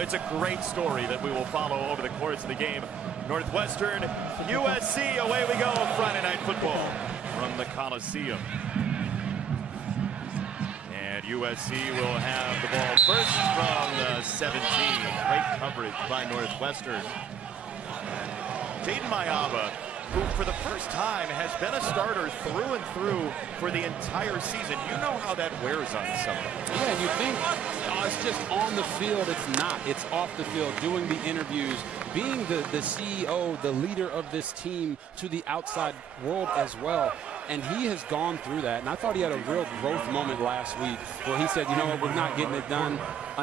It's a great story that we will follow over the course of the game. Northwestern, USC, away we go. Friday Night Football from the Coliseum. And USC will have the ball first from the 17. Great coverage by Northwestern. Jaden Mayava, who for the first time has been a starter through and through for the entire season. You know how that wears on somebody. Yeah, and you think, oh, it's just on the field. It's not. It's off the field, doing the interviews, being the CEO, the leader of this team to the outside world as well. And he has gone through that. And I thought he had a real growth moment last week where he said, you know what, we're not getting it done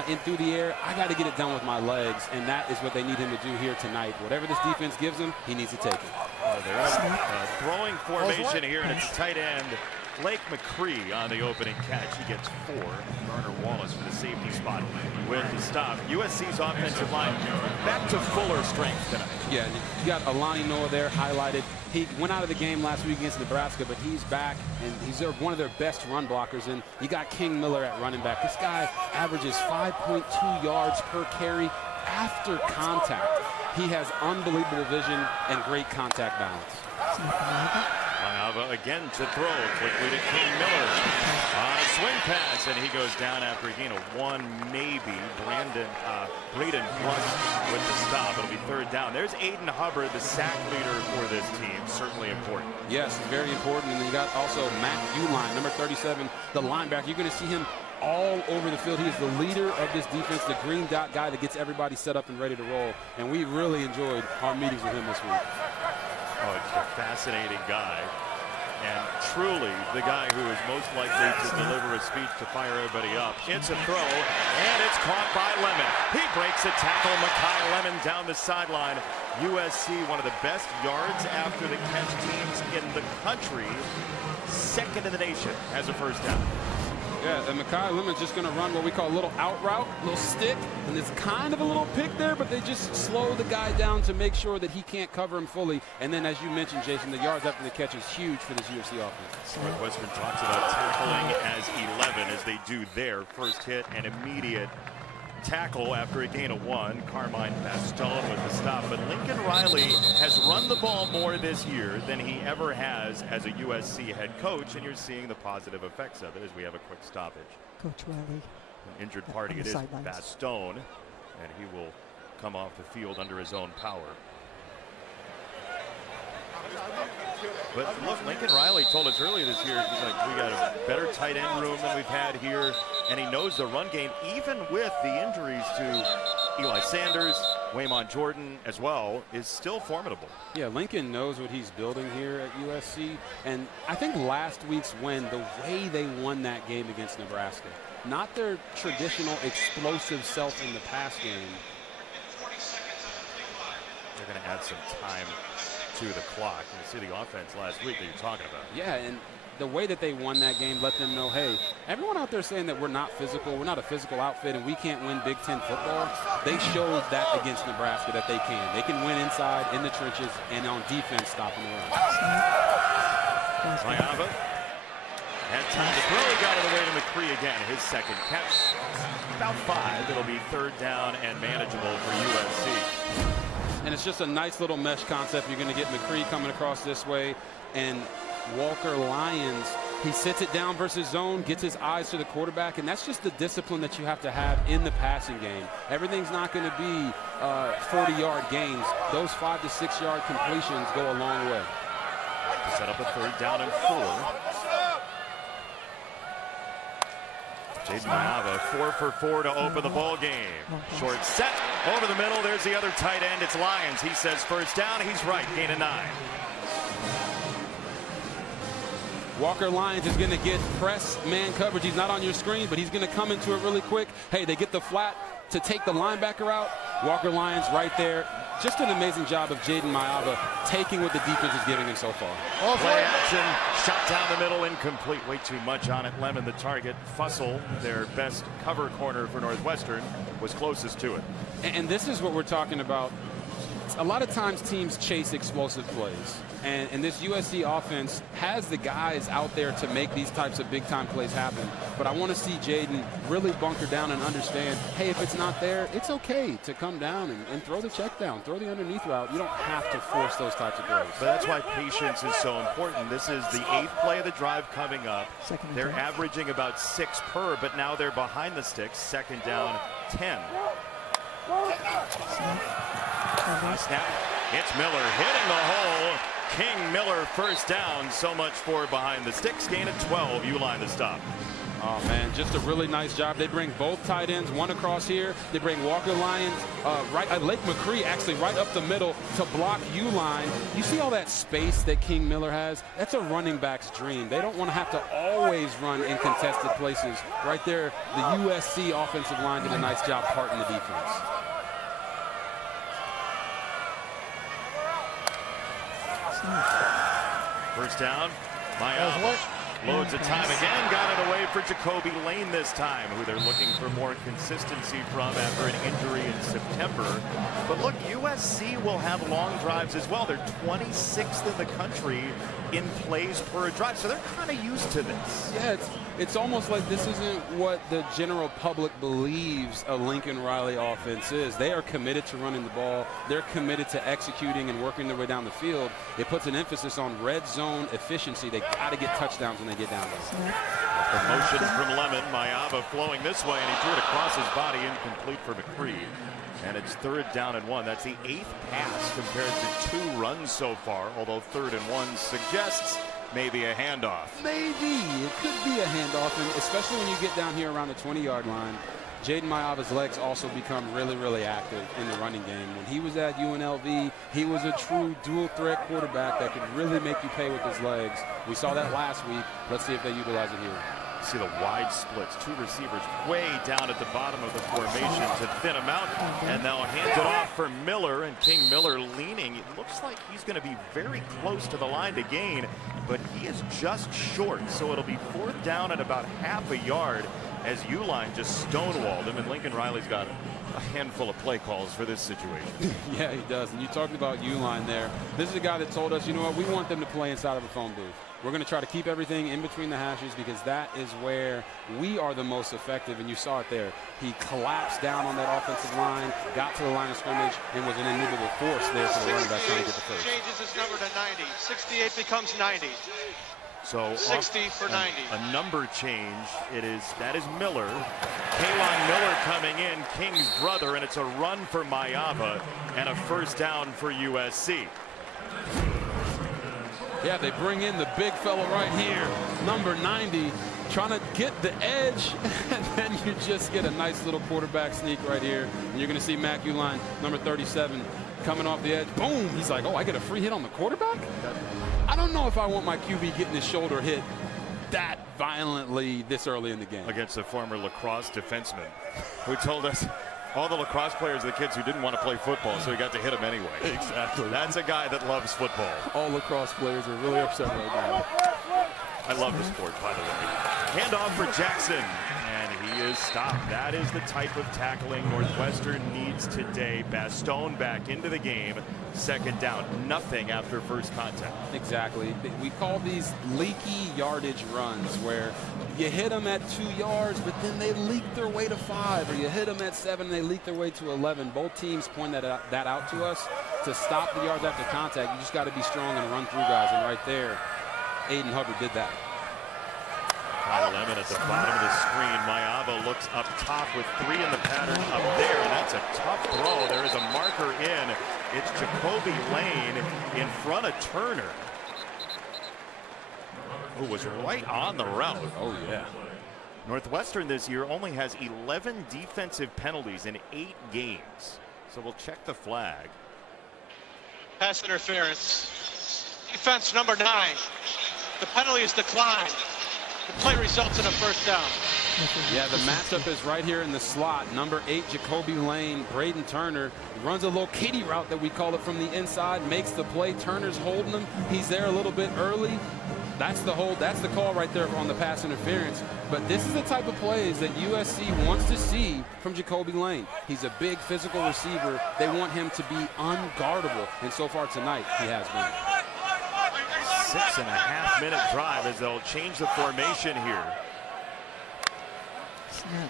in through the air. I got to get it done with my legs. And that is what they need him to do here tonight. Whatever this defense gives him, he needs to take it. They're a throwing formation here, and it's tight end Blake McCree on the opening catch. He gets 4. Garner Wallace for the safety spot with the stop. USC's offensive line back to fuller strength tonight. Yeah, you got Alani Noah there highlighted. He went out of the game last week against Nebraska, but he's back, and he's one of their best run blockers. And you got King Miller at running back. This guy averages 5.2 yards per carry after contact. He has unbelievable vision and great contact balance. Mayava again to throw, quickly to King Miller on a swing pass, and he goes down after a gain of 1, maybe. Braden Plus with the stop. It'll be 3rd down. There's Aiden Hubbard, the sack leader for this team. Certainly important. Yes, very important. And then you got also Matt Uline, number 37, the linebacker. You're going to see him all over the field. He is the leader of this defense, the green dot guy that gets everybody set up and ready to roll. And we really enjoyed our meetings with him this week. Oh, it's a fascinating guy. And truly the guy who is most likely to deliver a speech to fire everybody up. It's a throw, and it's caught by Lemon. He breaks a tackle. Makai Lemon down the sideline. USC, one of the best yards after the catch teams in the country. 2nd in the nation as a first down. Yeah, and Makai Lemon's just going to run what we call a little out route, a little stick, and there's kind of a little pick there, but they just slow the guy down to make sure that he can't cover him fully. And then, as you mentioned, Jason, the yards after the catch is huge for this USC offense. Northwestern talks about tackling as 11 as they do their first hit and immediate tackle after a gain of 1. Carmine Bastone with the stop, but Lincoln Riley has run the ball more this year than he ever has as a USC head coach, and you're seeing the positive effects of it as we have a quick stoppage. Coach Riley. An injured party, it is Bastone, and he will come off the field under his own power. But look, Lincoln Riley told us earlier this year, he's like, we got a better tight end room than we've had here, and he knows the run game, even with the injuries to Eli Sanders, Waymon Jordan as well, is still formidable. Yeah, Lincoln knows what he's building here at USC, and I think last week's win, the way they won that game against Nebraska, not their traditional explosive self in the pass game. They're going to add some time to the clock. You see the offense last week that you're talking about. Yeah, and the way that they won that game let them know, hey, everyone out there saying that we're not physical, we're not a physical outfit, and we can't win Big Ten football, they showed that against Nebraska that they can. They can win inside, in the trenches, and on defense stopping the run. Mayava had time to throw. He got it away to McCree again. His 2nd catch. About 5. It'll be 3rd down and manageable for USC. And it's just a nice little mesh concept. You're going to get McCree coming across this way, and Walker Lyons, he sits it down versus zone, gets his eyes to the quarterback, and that's just the discipline that you have to have in the passing game. Everything's not going to be 40-yard gains. Those 5 to 6 yard completions go a long way. To set up a 3rd down and 4. Jaden Mayava, 4 for 4 to open the ball game. Short set over the middle. There's the other tight end. It's Lyons. He says first down. He's right. Gain of 9. Walker Lyons is going to get press man coverage. He's not on your screen, but he's going to come into it really quick. Hey, they get the flat to take the linebacker out. Walker Lyons right there. Just an amazing job of Jaden Mayava taking what the defense is giving him so far. Play action, shot down the middle, incomplete. Way too much on it. Lemon, the target. Fussell, their best cover corner for Northwestern, was closest to it. And this is what we're talking about a lot of times teams chase explosive plays. And this USC offense has the guys out there to make these types of big-time plays happen. But I want to see Jaden really bunker down and understand, hey, if it's not there, it's okay to come down and throw the check down, throw the underneath route. You don't have to force those types of plays. But that's why patience is so important. This is the 8th play of the drive coming up. They're averaging about 6 per, but now they're behind the sticks. 2nd down, 10. Snap. It's Miller hitting the hole. King Miller first down. So much for behind the sticks. Gain of 12. Uline the stop. Oh, man, just a really nice job. They bring both tight ends, one across here. They bring Walker Lyons, Lake McCree actually right up the middle to block Uline. You see all that space that King Miller has? That's a running back's dream. They don't want to have to always run in contested places. Right there, the USC offensive line did a nice job parting the defense. First down. Mayava loads of time again. Got it away for Jacoby Lane this time, who they're looking for more consistency from after an injury in September. But look, USC will have long drives as well. They're 26th in the country in plays per drive, so they're kind of used to this. Yeah, it's almost like this isn't what the general public believes a Lincoln Riley offense is. They are committed to running the ball. They're committed to executing and working their way down the field. It puts an emphasis on red zone efficiency. They got to get touchdowns when they get down there. The motion from Lemon. Mayava flowing this way, and he threw it across his body, incomplete for McCree. And it's 3rd down and 1. That's the 8th pass compared to 2 runs so far, although 3rd and 1 suggests maybe a handoff. Maybe. It could be a handoff, and especially when you get down here around the 20-yard line. Jaden Mayava's legs also become really, really active in the running game. When he was at UNLV, he was a true dual-threat quarterback that could really make you pay with his legs. We saw that last week. Let's see if they utilize it here. See the wide splits, 2 receivers way down at the bottom of the formation to thin him out, and they'll hand it off for Miller, and King Miller leaning. It looks like he's going to be very close to the line to gain, but he is just short, so it'll be 4th down at about half a yard as Uline just stonewalled him, and Lincoln Riley's got a handful of play calls for this situation. Yeah, he does, and you talked about Uline there. This is a guy that told us, you know what, we want them to play inside of a phone booth. We're going to try to keep everything in between the hashes because that is where we are the most effective, and you saw it there. He collapsed down on that offensive line, got to the line of scrimmage, and was an inimitable force there for the running back trying to get the first. Changes his number to 90. 68 becomes 90. So 60 for 90. A number change. That is Miller. Kalon Miller coming in, King's brother, and it's a run for Mayava and a 1st down for USC. Yeah, they bring in the big fella right here, number 90, trying to get the edge, and then you just get a nice little quarterback sneak right here. And you're going to see Mac Uline, number 37, coming off the edge. Boom! He's like, oh, I get a free hit on the quarterback? I don't know if I want my QB getting his shoulder hit that violently this early in the game. Against a former lacrosse defenseman who told us all the lacrosse players are the kids who didn't want to play football, so he got to hit them anyway. Exactly. That's a guy that loves football. All lacrosse players are really upset right now. I love the sport, by the way. Handoff for Jackson, and he is stopped. That is the type of tackling Northwestern needs today. Baston back into the game. 2nd down. Nothing after first contact. Exactly. We call these leaky yardage runs where you hit them at 2 yards, but then they leak their way to 5, or you hit them at 7 and they leak their way to 11. Both teams point that out to us. To stop the yards after contact, you just got to be strong and run through guys, and right there, Aiden Hubbard did that. Kyle Lemon at the bottom of the screen. Mayava looks up top with 3 in the pattern up there. That's a tough throw. There is a marker in. It's Jacoby Lane in front of Turner, who was right on the route. Oh, yeah. Northwestern this year only has 11 defensive penalties in 8 games. So we'll check the flag. Pass interference. Defense number 9. The penalty is declined. The play results in a 1st down. Yeah, the matchup is right here in the slot. Number 8, Jacoby Lane. Braden Turner runs a little kitty route that we call it from the inside, makes the play. Turner's holding him. He's there a little bit early. That's the hold. That's the call right there on the pass interference. But this is the type of plays that USC wants to see from Jacoby Lane. He's a big physical receiver. They want him to be unguardable. And so far tonight, he has been. 6.5 minute drive as they'll change the formation here. Snap.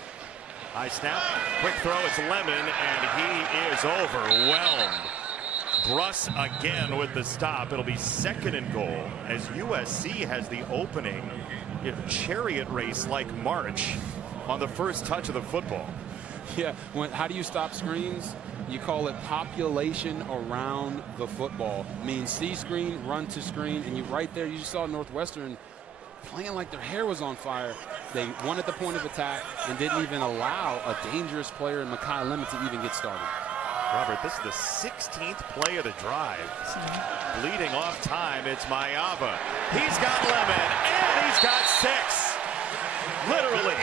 High snap, quick throw, it's Lemon, and he is overwhelmed. Bruss again with the stop. It'll be 2nd and goal as USC has the opening chariot race like march on the first touch of the football. Yeah, how do you stop screens? You call it population around the football. Means see screen, run to screen, and you right there, you just saw Northwestern playing like their hair was on fire. They won at the point of attack and didn't even allow a dangerous player in Mekhi Lemon to even get started. Robert, this is the 16th play of the drive. Bleeding off time, it's Mayava. He's got Lemon, and he's got 6. Literally.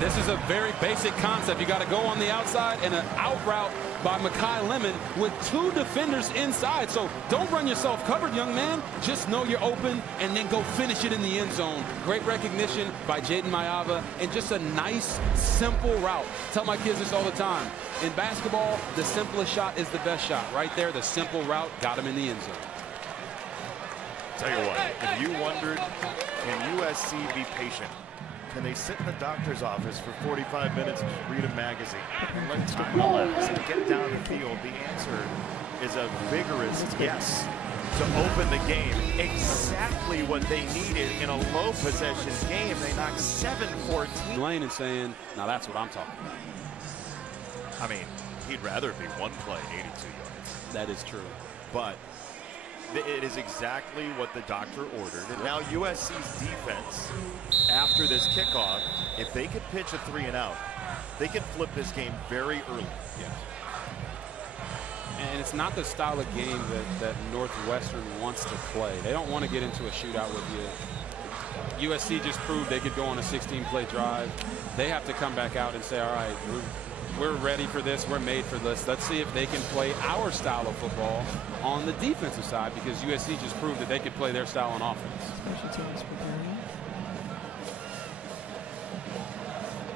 This is a very basic concept. You got to go on the outside and an out route by Mekhi Lemon with 2 defenders inside. So don't run yourself covered, young man. Just know you're open and then go finish it in the end zone. Great recognition by Jaden Mayava and just a nice, simple route. Tell my kids this all the time. In basketball, the simplest shot is the best shot. Right there, the simple route got him in the end zone. Tell you what, if you wondered, can USC be patient? Can they sit in the doctor's office for 45 minutes and just read a magazine and let time elapse and get down the field? The answer is a vigorous yes to open the game. Exactly what they needed in a low possession game. They knocked 7-14. Lane and saying, now that's what I'm talking about. I mean, he'd rather be one play, 82 yards. That is true. But it is exactly what the doctor ordered. And now USC's defense, after this kickoff, if they could pitch a 3 and out, they can flip this game very early. Yeah. And it's not the style of game that Northwestern wants to play. They don't want to get into a shootout with you. USC just proved they could go on a 16-play drive. They have to come back out and say, all right, we're ready for this. We're made for this. Let's see if they can play our style of football on the defensive side, because USC just proved that they could play their style on offense. Special teams preparing.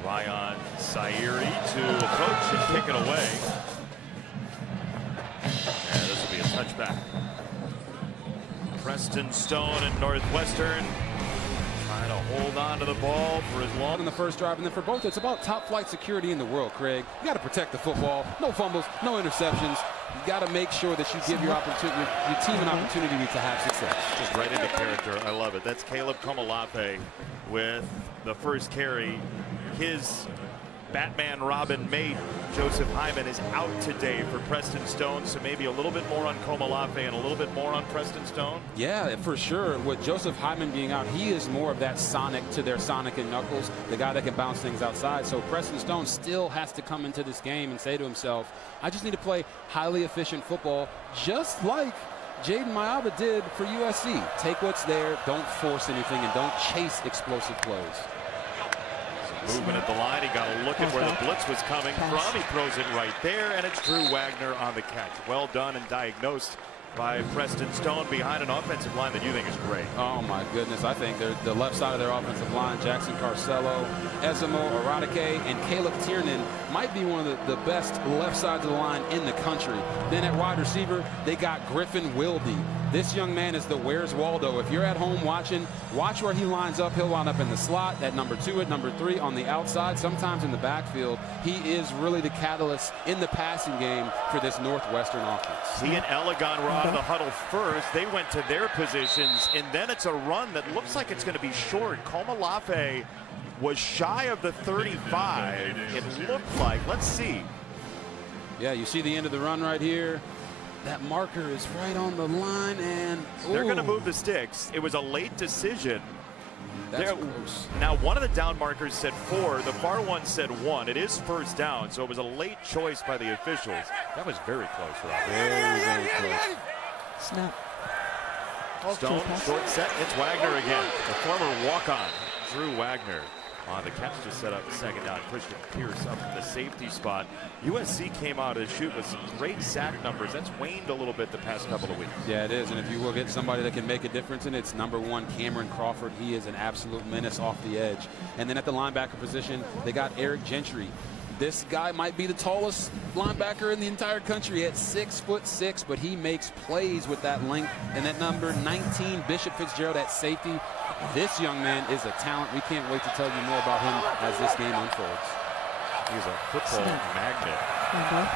Ryan Sairi to approach and kick it away. And this will be a touchback. Preston Stone and Northwestern trying to hold on to the ball for as long. In the first drive, and then for both, it's about top flight security in the world, Craig. You got to protect the football. No fumbles, no interceptions. You got to make sure that you give your team an opportunity to have success. Just right into character. I love it. That's Caleb Komolafe with the first carry. His Batman Robin mate, Joseph Hyman, is out today for Preston Stone, so maybe a little bit more on Komolafe and a little bit more on Preston Stone. Yeah, for sure. With Joseph Hyman being out, he is more of that Sonic to their Sonic and Knuckles, the guy that can bounce things outside. So Preston Stone still has to come into this game and say to himself, I just need to play highly efficient football, just like Jaden Mayava did for USC. Take what's there, don't force anything, and don't chase explosive plays. Movement at the line. He got a look at where the blitz was coming from. He throws it right there, and it's Drew Wagner on the catch. Well done and diagnosed by Preston Stone behind an offensive line that you think is great. Oh, my goodness. I think the left side of their offensive line, Jackson Carcello, Ezemo Aradike, and Caleb Tiernan might be one of the best left sides of the line in the country. Then at wide receiver, they got Griffin Wilde. This young man is the Where's Waldo. If you're at home watching, watch where he lines up. He'll line up in the slot, at number 2, at number 3, on the outside, sometimes in the backfield. He is really the catalyst in the passing game for this Northwestern offense. He and Elegon were out of the huddle first. They went to their positions, and then it's a run that looks like it's going to be short. Komolafe was shy of the 35. It looked like. Let's see. Yeah, you see the end of the run right here. That marker is right on the line, and they're going to move the sticks. It was a late decision. That's close. Now, one of the down markers said 4. The far one said 1. It is first down, so it was a late choice by the officials. That was very close, Rob. Very, very close. Snap. Stone, short set. It's Wagner again. The former walk-on, Drew Wagner. on the catch to set up the second down. Christian Pierce up in the safety spot. USC came out of the chute with some great sack numbers. That's waned a little bit the past couple of weeks. Yeah, it is. And if you will get somebody that can make a difference in it, it's number 1, Cameron Crawford. He is an absolute menace off the edge. And then at the linebacker position, they got Eric Gentry. This guy might be the tallest linebacker in the entire country at 6'6", but he makes plays with that length. And that number 19, Bishop Fitzgerald at safety. This young man is a talent. We can't wait to tell you more about him as this game unfolds. He's a football magnet.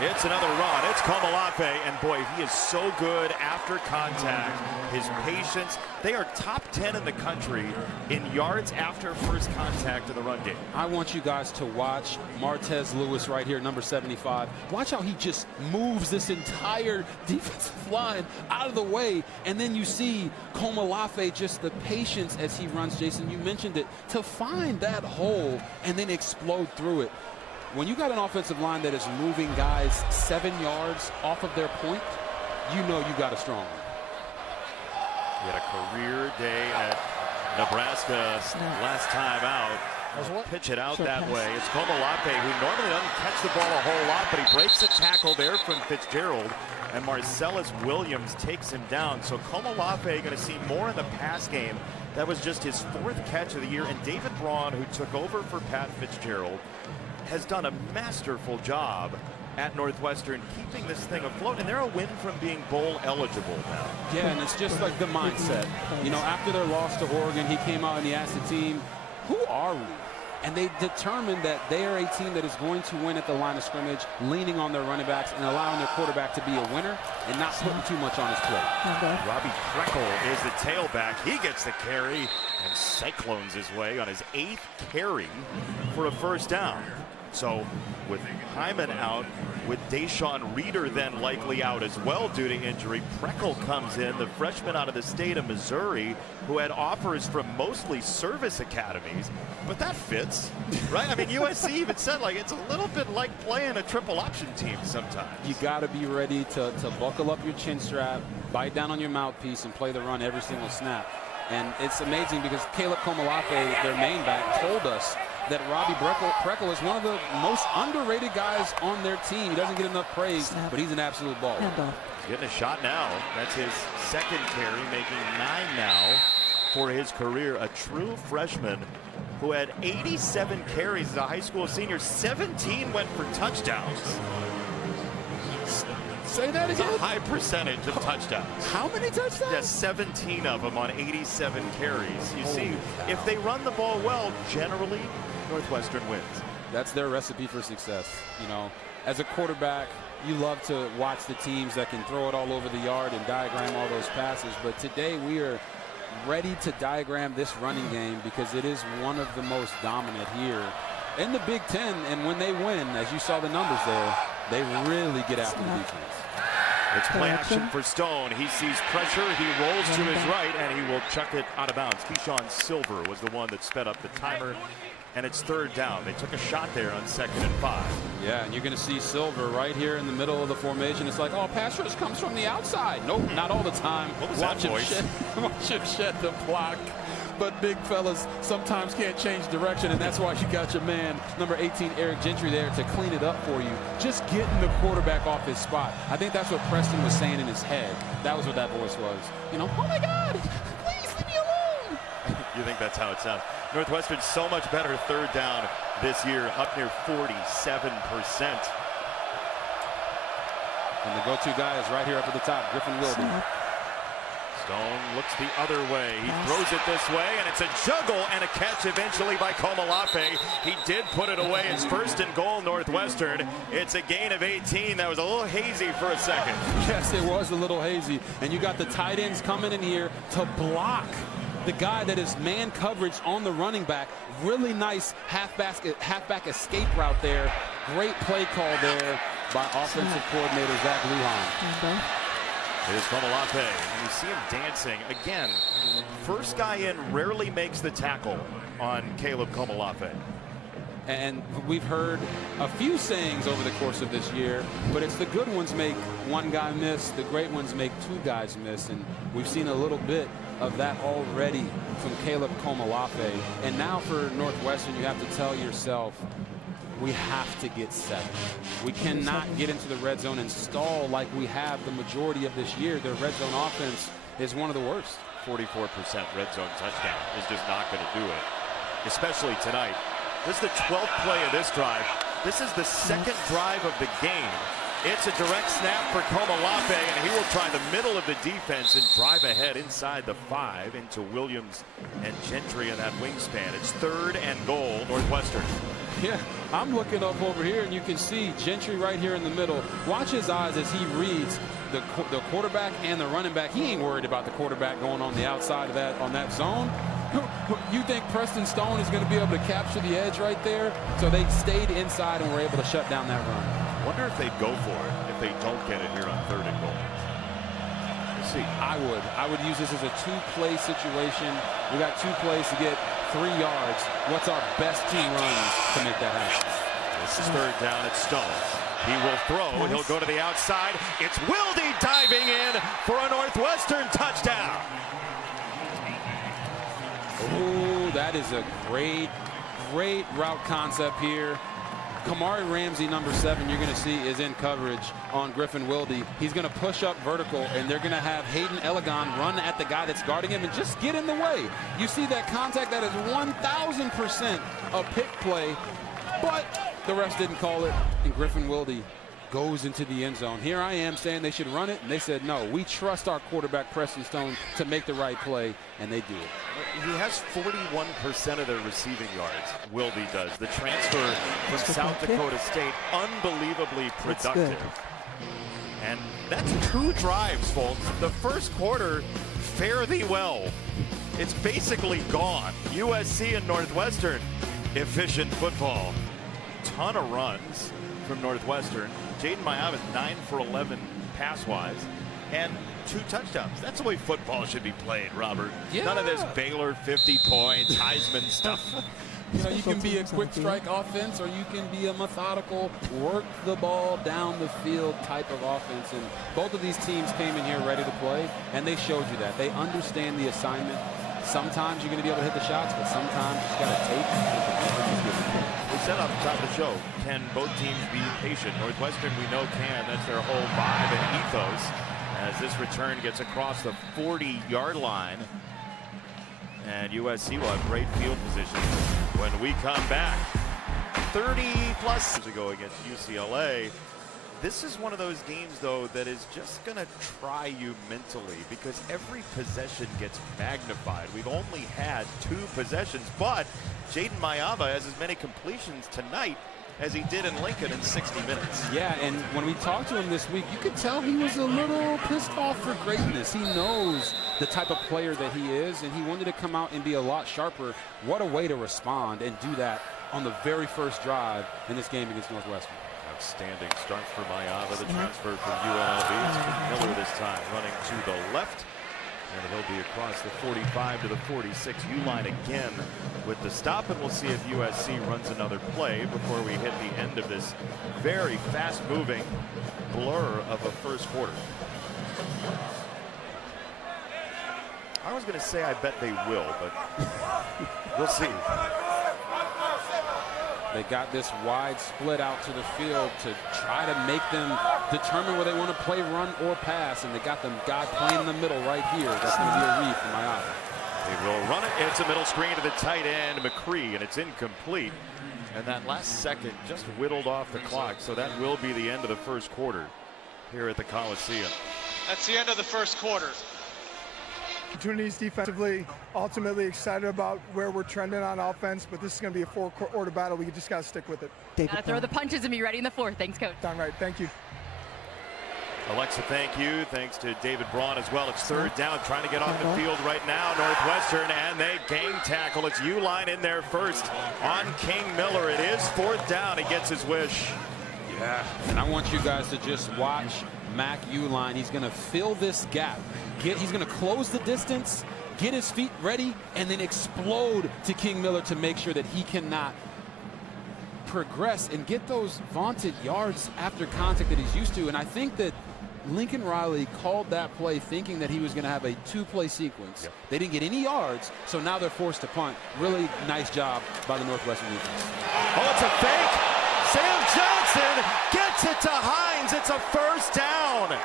It's another run. It's Komolafe, and boy, he is so good after contact. His patience. They are top 10 in the country in yards after first contact in the run game. I want you guys to watch Martez Lewis right here, number 75. Watch how he just moves this entire defensive line out of the way, and then you see Komolafe, just the patience as he runs. Jason, you mentioned it, to find that hole and then explode through it. When you got an offensive line that is moving guys 7 yards off of their point, you know you got a strong one. He had a career day at Nebraska last time out. Pitch it out that way. It's Komolafe, who normally doesn't catch the ball a whole lot, but he breaks a tackle there from Fitzgerald, and Marcellus Williams takes him down. So Komolafe going to see more in the pass game. That was just his 4th catch of the year, and David Braun, who took over for Pat Fitzgerald, has done a masterful job at Northwestern keeping this thing afloat, and they're a win from being bowl eligible now. Yeah, and it's just like the mindset. You know, after their loss to Oregon, he came out and he asked the team, who are we? And they determined that they are a team that is going to win at the line of scrimmage, leaning on their running backs and allowing their quarterback to be a winner and not putting too much on his plate. Robbie Preckle is the tailback. He gets the carry and cyclones his way on his 8th carry for a first down. So with Hyman out, with Deshaun Reeder then likely out as well due to injury, Preckle comes in, the freshman out of the state of Missouri, who had offers from mostly service academies, but that fits, right? I mean, USC even said, like, it's a little bit like playing a triple option team sometimes. You got to be ready to buckle up your chin strap, bite down on your mouthpiece, and play the run every single snap. And it's amazing because Caleb Komolafe, their main back, told us that Robbie Preckle is one of the most underrated guys on their team. He doesn't get enough praise, but he's an absolute baller. He's getting a shot now. That's his 2nd carry, making 9 now for his career. A true freshman who had 87 carries as a high school senior. 17 went for touchdowns. Say that again? It's a high percentage of touchdowns. How many touchdowns? Yeah, 17 of them on 87 carries. You see, if they run the ball well, generally, Northwestern wins. That's their recipe for success. You know, as a quarterback, you love to watch the teams that can throw it all over the yard and diagram all those passes. But today we are ready to diagram this running game because it is one of the most dominant here in the Big Ten. And when they win, as you saw the numbers there, they really get after the defense. It's play action for Stone. He sees pressure. He rolls to his right, and he will chuck it out of bounds. Keyshawn Silver was the one that sped up the timer, and it's 3rd down. They took a shot there on 2nd and 5. Yeah, and you're going to see Silver right here in the middle of the formation. It's like, oh, pass rush comes from the outside. Nope, not all the time. What was that voice? Watch him shed the block. But big fellas sometimes can't change direction, and that's why you got your man, number 18, Eric Gentry, there to clean it up for you. Just getting the quarterback off his spot. I think that's what Preston was saying in his head. That was what that voice was. You know, oh my God, please leave me alone. You think that's how it sounds? Northwestern's so much better 3rd down this year, up near 47%. And the go-to guy is right here up at the top, Griffin Wilby. Stone looks the other way. He throws it this way, and it's a juggle and a catch eventually by Komolafe. He did put it away. It's 1st and goal, Northwestern. It's a gain of 18. That was a little hazy for a second. Yes, it was a little hazy. And you got the tight ends coming in here to block the guy that is man coverage on the running back. Really nice halfback escape route there. Great play call there by offensive coordinator Zach Lujan. Here's Komolafe, and you see him dancing. Again, first guy in rarely makes the tackle on Caleb Komolafe. And we've heard a few sayings over the course of this year, but it's the good ones make one guy miss, the great ones make two guys miss. And we've seen a little bit of that already from Caleb Komolafe. And now for Northwestern, you have to tell yourself, we have to get 7. We cannot get into the red zone and stall like we have the majority of this year. Their red zone offense is one of the worst. 44% red zone touchdown is just not going to do it, especially tonight. This is the 12th play of this drive. This is the second drive of the game. It's a direct snap for Komolafe, and he will try the middle of the defense and drive ahead inside the 5 into Williams and Gentry in that wingspan. It's 3rd and goal, Northwestern. Yeah, I'm looking up over here, and you can see Gentry right here in the middle. Watch his eyes as he reads the quarterback and the running back. He ain't worried about the quarterback going on the outside of that on that zone. You think Preston Stone is going to be able to capture the edge right there? So they stayed inside and were able to shut down that run. Wonder if they'd go for it if they don't get it here on 3rd and goal. We'll see. I would use this as a 2-play situation. We got 2 plays to get 3 yards. What's our best 2 runs to make that happen? This is 3rd down. It's Stone. He will throw. He'll go to the outside. It's Wildy diving in for a Northwestern touchdown. Oh, that is a great route concept here. Kamari Ramsey, number 7, you're going to see is in coverage on Griffin Wildy. He's going to push up vertical, and they're going to have Hayden Elegon run at the guy that's guarding him and just get in the way. You see that contact, that is 1,000% a pick play, but the refs didn't call it, and Griffin Wildy goes into the end zone. Here I am saying they should run it, and they said no. We trust our quarterback Preston Stone to make the right play, and they do it. He has 41% of their receiving yards. Wildy does. The transfer from South Dakota State, unbelievably productive. And that's 2 drives, folks. The first quarter, fare thee well. It's basically gone. USC and Northwestern, efficient football. Ton of runs from Northwestern. Jaden Maiava is 9 for 11 pass-wise and 2 touchdowns. That's the way football should be played, Robert. Yeah. None of this Baylor 50 points, Heisman stuff. You know, you can be a quick strike offense, or you can be a methodical, work the ball down the field type of offense. And both of these teams came in here ready to play, and they showed you that. They understand the assignment. Sometimes you're going to be able to hit the shots, but sometimes you just got to take it. We said on the top of the show, can both teams be patient? Northwestern, we know can. That's their whole vibe and ethos. As this return gets across the 40-yard line. And USC will have great field position when we come back. 30-plus years ago against UCLA. This is one of those games, though, that is just going to try you mentally because every possession gets magnified. We've only had 2 possessions, but Jaden Maiava has as many completions tonight as he did in Lincoln in 60 minutes. Yeah, and when we talked to him this week, you could tell he was a little pissed off for greatness. He knows the type of player that he is, and he wanted to come out and be a lot sharper. What a way to respond and do that on the very first drive in this game against Northwestern. Outstanding start for Maiava, the transfer from UNLV. It's Miller this time running to the left. And he'll be across the 45 to the 46 U-line again with the stop. And we'll see if USC runs another play before we hit the end of this very fast-moving blur of a first quarter. I was going to say I bet they will, but we'll see. They got this wide split out to the field to try to make them determine whether they want to play run or pass, and they got them guy playing in the middle right here. That's going to be a read for Maiava. They will run it. It's a middle screen to the tight end, McCree, and it's incomplete. And that last second just whittled off the clock, so that will be the end of the first quarter here at the Coliseum. That's the end of the first quarter. Opportunities defensively, ultimately excited about where we're trending on offense, but this is going to be a 4-quarter battle. We just got to stick with it. Gotta throw the punches and be ready in the 4th. Thanks, Coach. Done right. Thank you. Alexa, thank you. Thanks to David Braun as well. It's 3rd down, trying to get off the field right now. Northwestern, and they gang tackle. It's U-line in there first on King Miller. It is 4th down. He gets his wish. Yeah, and I want you guys to just watch Mac U-line. He's going to fill this gap. He's going to close the distance, get his feet ready, and then explode to King Miller to make sure that he cannot progress and get those vaunted yards after contact that he's used to. And I think that Lincoln Riley called that play thinking that he was going to have a 2-play sequence. Yep. They didn't get any yards, so now they're forced to punt. Really nice job by the Northwestern defense. Oh, it's a fake. Sam Johnson gets it to Hines. It's a first down.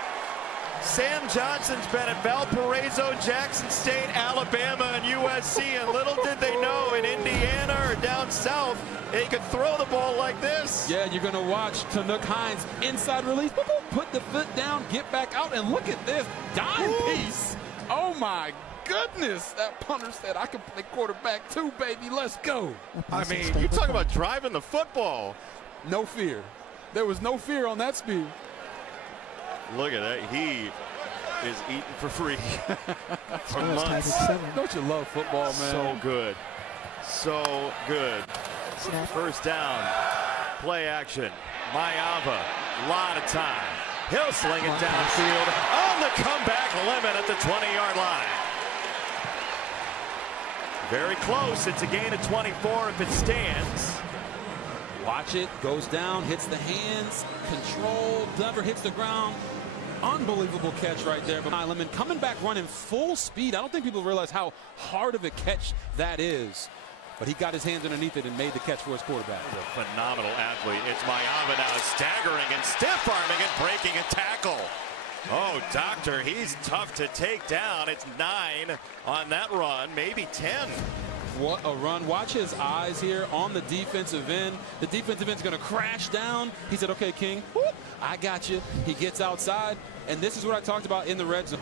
Sam Johnson's been at Valparaiso, Jackson State, Alabama, and USC, and little did they know in Indiana or down south, he could throw the ball like this. Yeah, you're going to watch Tanook Hines inside release, put the foot down, get back out, and look at this dime piece. Oh, my goodness. That punter said, I can play quarterback too, baby. Let's go. I mean, you talk about driving the football. No fear. There was no fear on that speed. Look at that. He is eating for free for Almost tied months. at 7. Don't you love football, man? So good. So good. Snap. First down. Play action. Mayava. Lot of time. He'll sling it downfield on the comeback limit at the 20-yard line. Very close. It's a gain of 24 if it stands. Watch it, goes down, hits the hands, control, never hits the ground. Unbelievable catch right there. But Lemon coming back running full speed. I don't think people realize how hard of a catch that is. But he got his hands underneath it and made the catch for his quarterback. He's a phenomenal athlete. It's Mayava now staggering and stiff-arming and breaking a tackle. Oh, Doctor, he's tough to take down. It's 9 on that run, maybe 10. What a run. Watch his eyes here on the defensive end. The defensive end's going to crash down. He said, okay, King, whoop, I got you. He gets outside, and this is what I talked about in the red zone.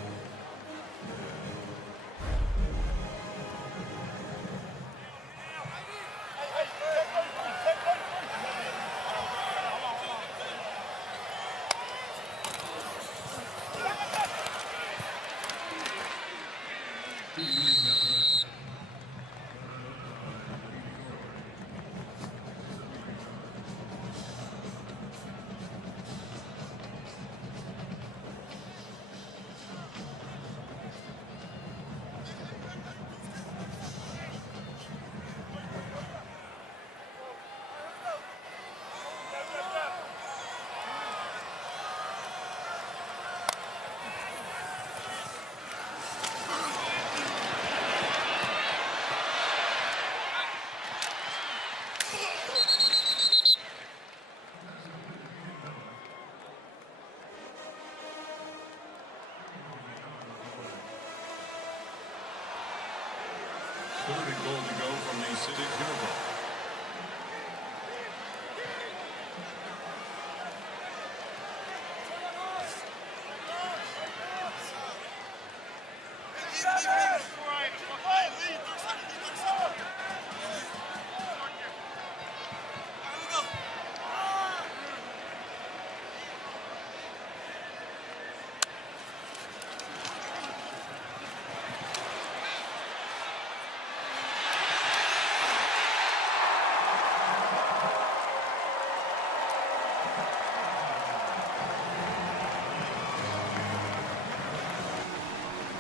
Third and goal to go from the city uniform.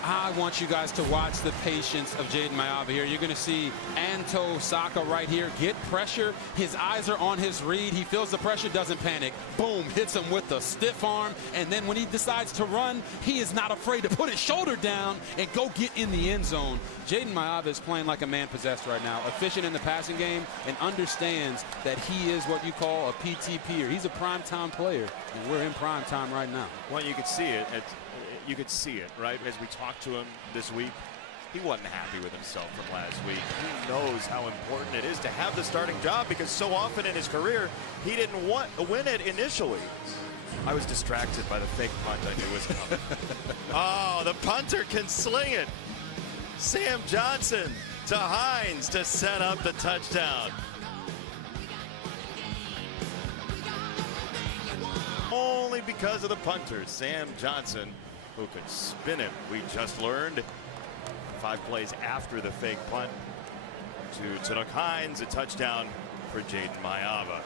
I want you guys to watch the patience of Jaden Mayava here. You're going to see Anto Saka right here get pressure. His eyes are on his read. He feels the pressure, doesn't panic. Boom, hits him with the stiff arm. And then when he decides to run, he is not afraid to put his shoulder down and go get in the end zone. Jaden Mayava is playing like a man possessed right now, efficient in the passing game, and understands that he is what you call a PTPer. He's a primetime player, and we're in prime time right now. Well, you could see it. You could see it, right? As we talked to him this week, he wasn't happy with himself from last week. He knows how important it is to have the starting job because so often in his career, he didn't win it initially. I was distracted by the fake punt I knew was coming. Oh, the punter can sling it. Sam Johnson to Hines to set up the touchdown. Only because of the punter, Sam Johnson, who could spin it. We just learned 5 plays after the fake punt to Tanook Hines, a touchdown for Jaden Mayava.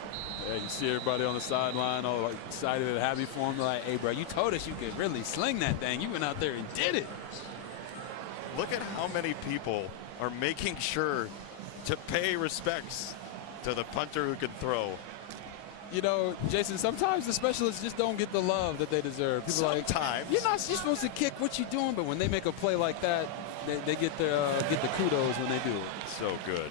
Yeah, you see everybody on the sideline all like excited and happy for him. Like, hey, bro, you told us you could really sling that thing. You went out there and did it. Look at how many people are making sure to pay respects to the punter who can throw. You know, Jason, sometimes the specialists just don't get the love that they deserve. People are like, you're supposed to kick. What you doing? But when they make a play like that, they get the kudos when they do it. So good.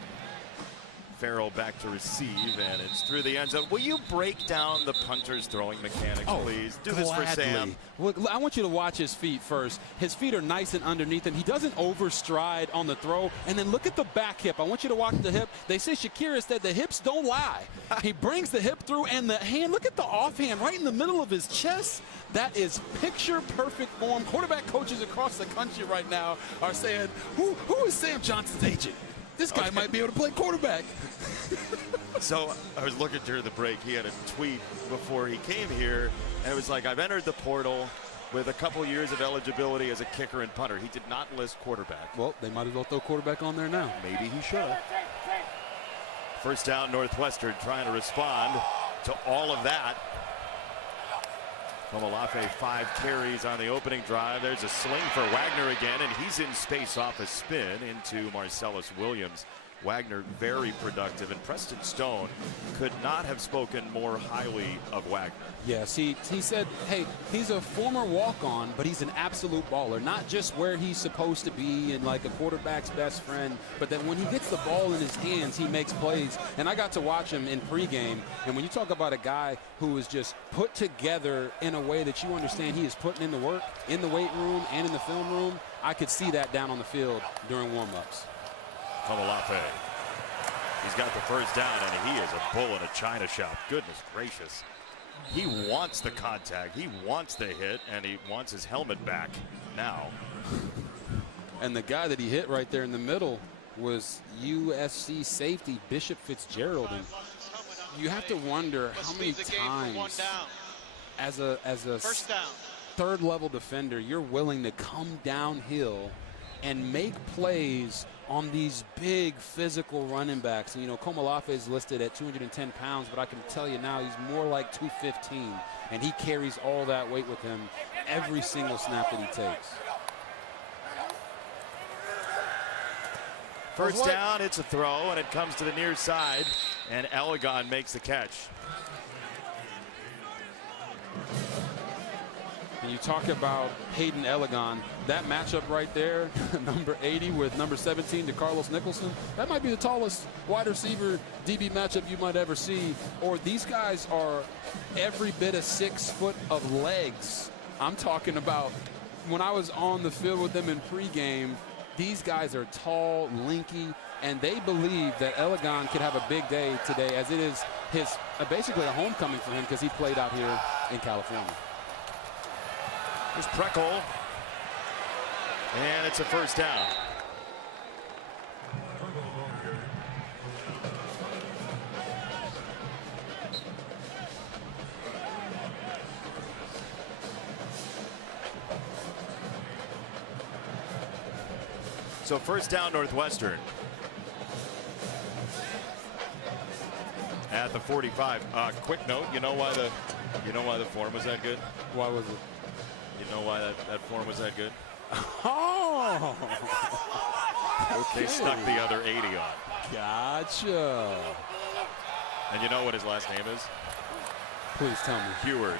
Farrell back to receive, and it's through the end zone. Will you break down the punter's throwing mechanics, please? Do this for Sam. Well, I want you to watch his feet first. His feet are nice and underneath him. He doesn't overstride on the throw. And then look at the back hip. I want you to watch the hip. They say Shakira said the hips don't lie. He brings the hip through, and the hand, look at the offhand right in the middle of his chest. That is picture-perfect form. Quarterback coaches across the country right now are saying, who is Sam Johnson's agent? This guy might be able to play quarterback. So I was looking during the break. He had a tweet before he came here, and it was like, I've entered the portal with a couple years of eligibility as a kicker and punter. He did not list quarterback. Well, they might as well throw quarterback on there now. Maybe he should have. First down, Northwestern trying to respond to all of that. Komolafe 5 carries on the opening drive. There's a sling for Wagner again, and he's in space off a spin into Marcellus Williams. Wagner very productive, and Preston Stone could not have spoken more highly of Wagner. Yes, he said, hey, he's a former walk-on, but he's an absolute baller. Not just where he's supposed to be and like a quarterback's best friend, but that when he gets the ball in his hands, he makes plays. And I got to watch him in pregame, and when you talk about a guy who is just put together in a way that you understand he is putting in the work in the weight room and in the film room, I could see that down on the field during warm-ups. Komolafe. He's got the first down, and he is a bull in a china shop. Goodness gracious. He wants the contact. He wants the hit, and he wants his helmet back now. And the guy that he hit right there in the middle was USC safety Bishop Fitzgerald. And you have to wonder how many times as a third-level defender you're willing to come downhill and make plays on these big physical running backs. And, you know, Komolafe is listed at 210 pounds, but I can tell you now he's more like 215, and he carries all that weight with him every single snap that he takes. First down, it's a throw, and it comes to the near side, and Elegon makes the catch. And you talk about Hayden Elegon, that matchup right there, number 80 with number 17 to Carlos Nicholson, that might be the tallest wide receiver DB matchup you might ever see. Or these guys are every bit of 6 foot of legs. I'm talking about when I was on the field with them in pregame, these guys are tall, lanky, and they believe that Elegon could have a big day today, as it is his basically a homecoming for him because he played out here in California. There's Preckle, and it's a first down. So first down, Northwestern at the 45. Quick note: you know why the form was that good? Why was it? You know why that form was that good? Oh! Okay. They stuck the other 80 on. Gotcha. And you know what his last name is? Please tell me. Heward.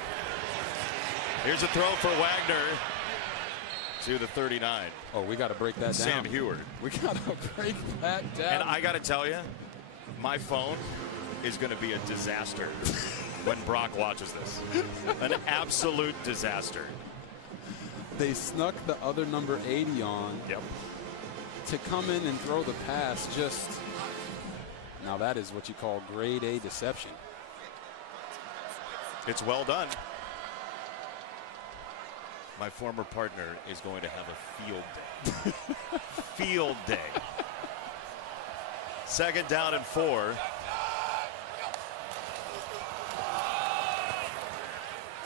Here's a throw for Wagner to the 39. Oh, we got to break that down. Sam Heward. We got to break that down. And I got to tell you, my phone is going to be a disaster when Brock watches this. An absolute disaster. They snuck the other number 80 on. Yep. To come in and throw the pass, just now that is what you call grade A deception. It's well done. My former partner is going to have a field day. Field day. Second down and 4.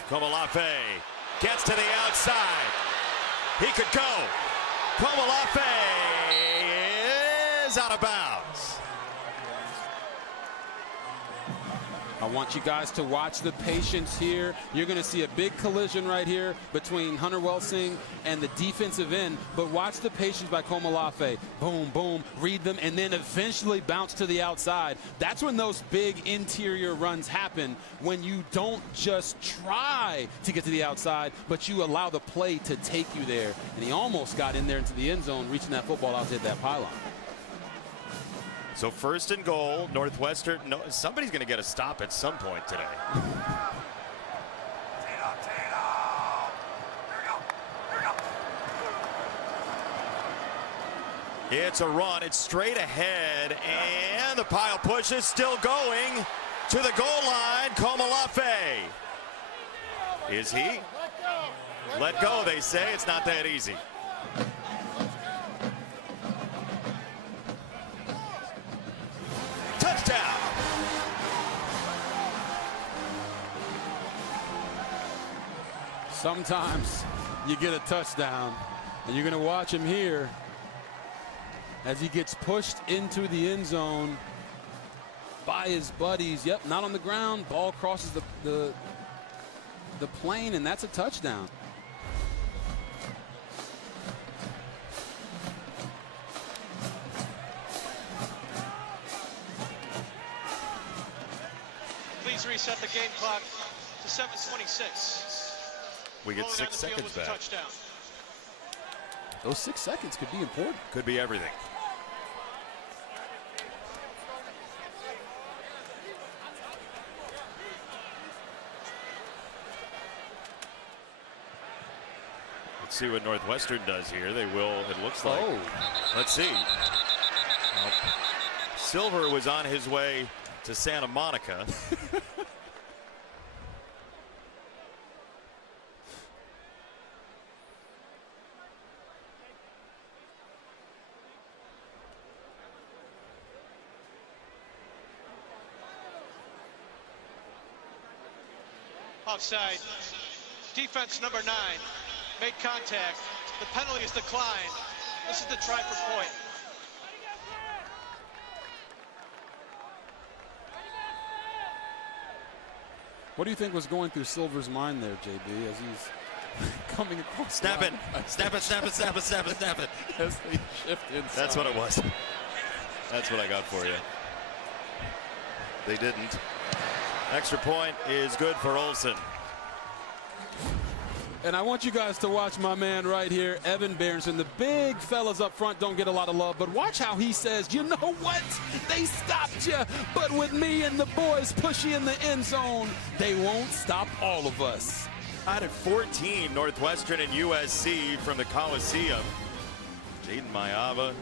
Komolafe gets to the outside. He could go. Komolafe is out of bounds. I want you guys to watch the patience here. You're going to see a big collision right here between Hunter Welsing and the defensive end, but watch the patience by Komolafe. Boom, boom, read them, and then eventually bounce to the outside. That's when those big interior runs happen, when you don't just try to get to the outside, but you allow the play to take you there. And he almost got in there into the end zone, reaching that football out to hit that pylon. So 1st and goal, Northwestern. No, somebody's going to get a stop at some point today. It's a run. It's straight ahead, and the pile push is still going to the goal line. Komolafe. Is he? Let go, they say. It's not that easy. Touchdown. Sometimes you get a touchdown, and you're going to watch him here as he gets pushed into the end zone by his buddies. Yep, not on the ground. Ball crosses the plane, and that's a touchdown. Please reset the game clock to 7:26. We get 6 seconds back. Touchdown. Those 6 seconds could be important. Could be everything. Let's see what Northwestern does here. They will, it looks like. Oh. Let's see. Silver was on his way to Santa Monica. Offside. Defense number 9 made contact. The penalty is declined. This is the try for point. What do you think was going through Silver's mind there, JB, as he's coming across? Snap it. Snap it, snap it, snap it, snap it, snap it. As they shift inside. That's what it was. That's what I got for you. They didn't. Extra point is good for Olsen. And I want you guys to watch my man right here, Evan Berenson. The big fellas up front don't get a lot of love, but watch how he says, you know what? They stopped you, but with me and the boys push you in the end zone, they won't stop all of us. Out of 14, Northwestern and USC from the Coliseum. Jaden Mayava,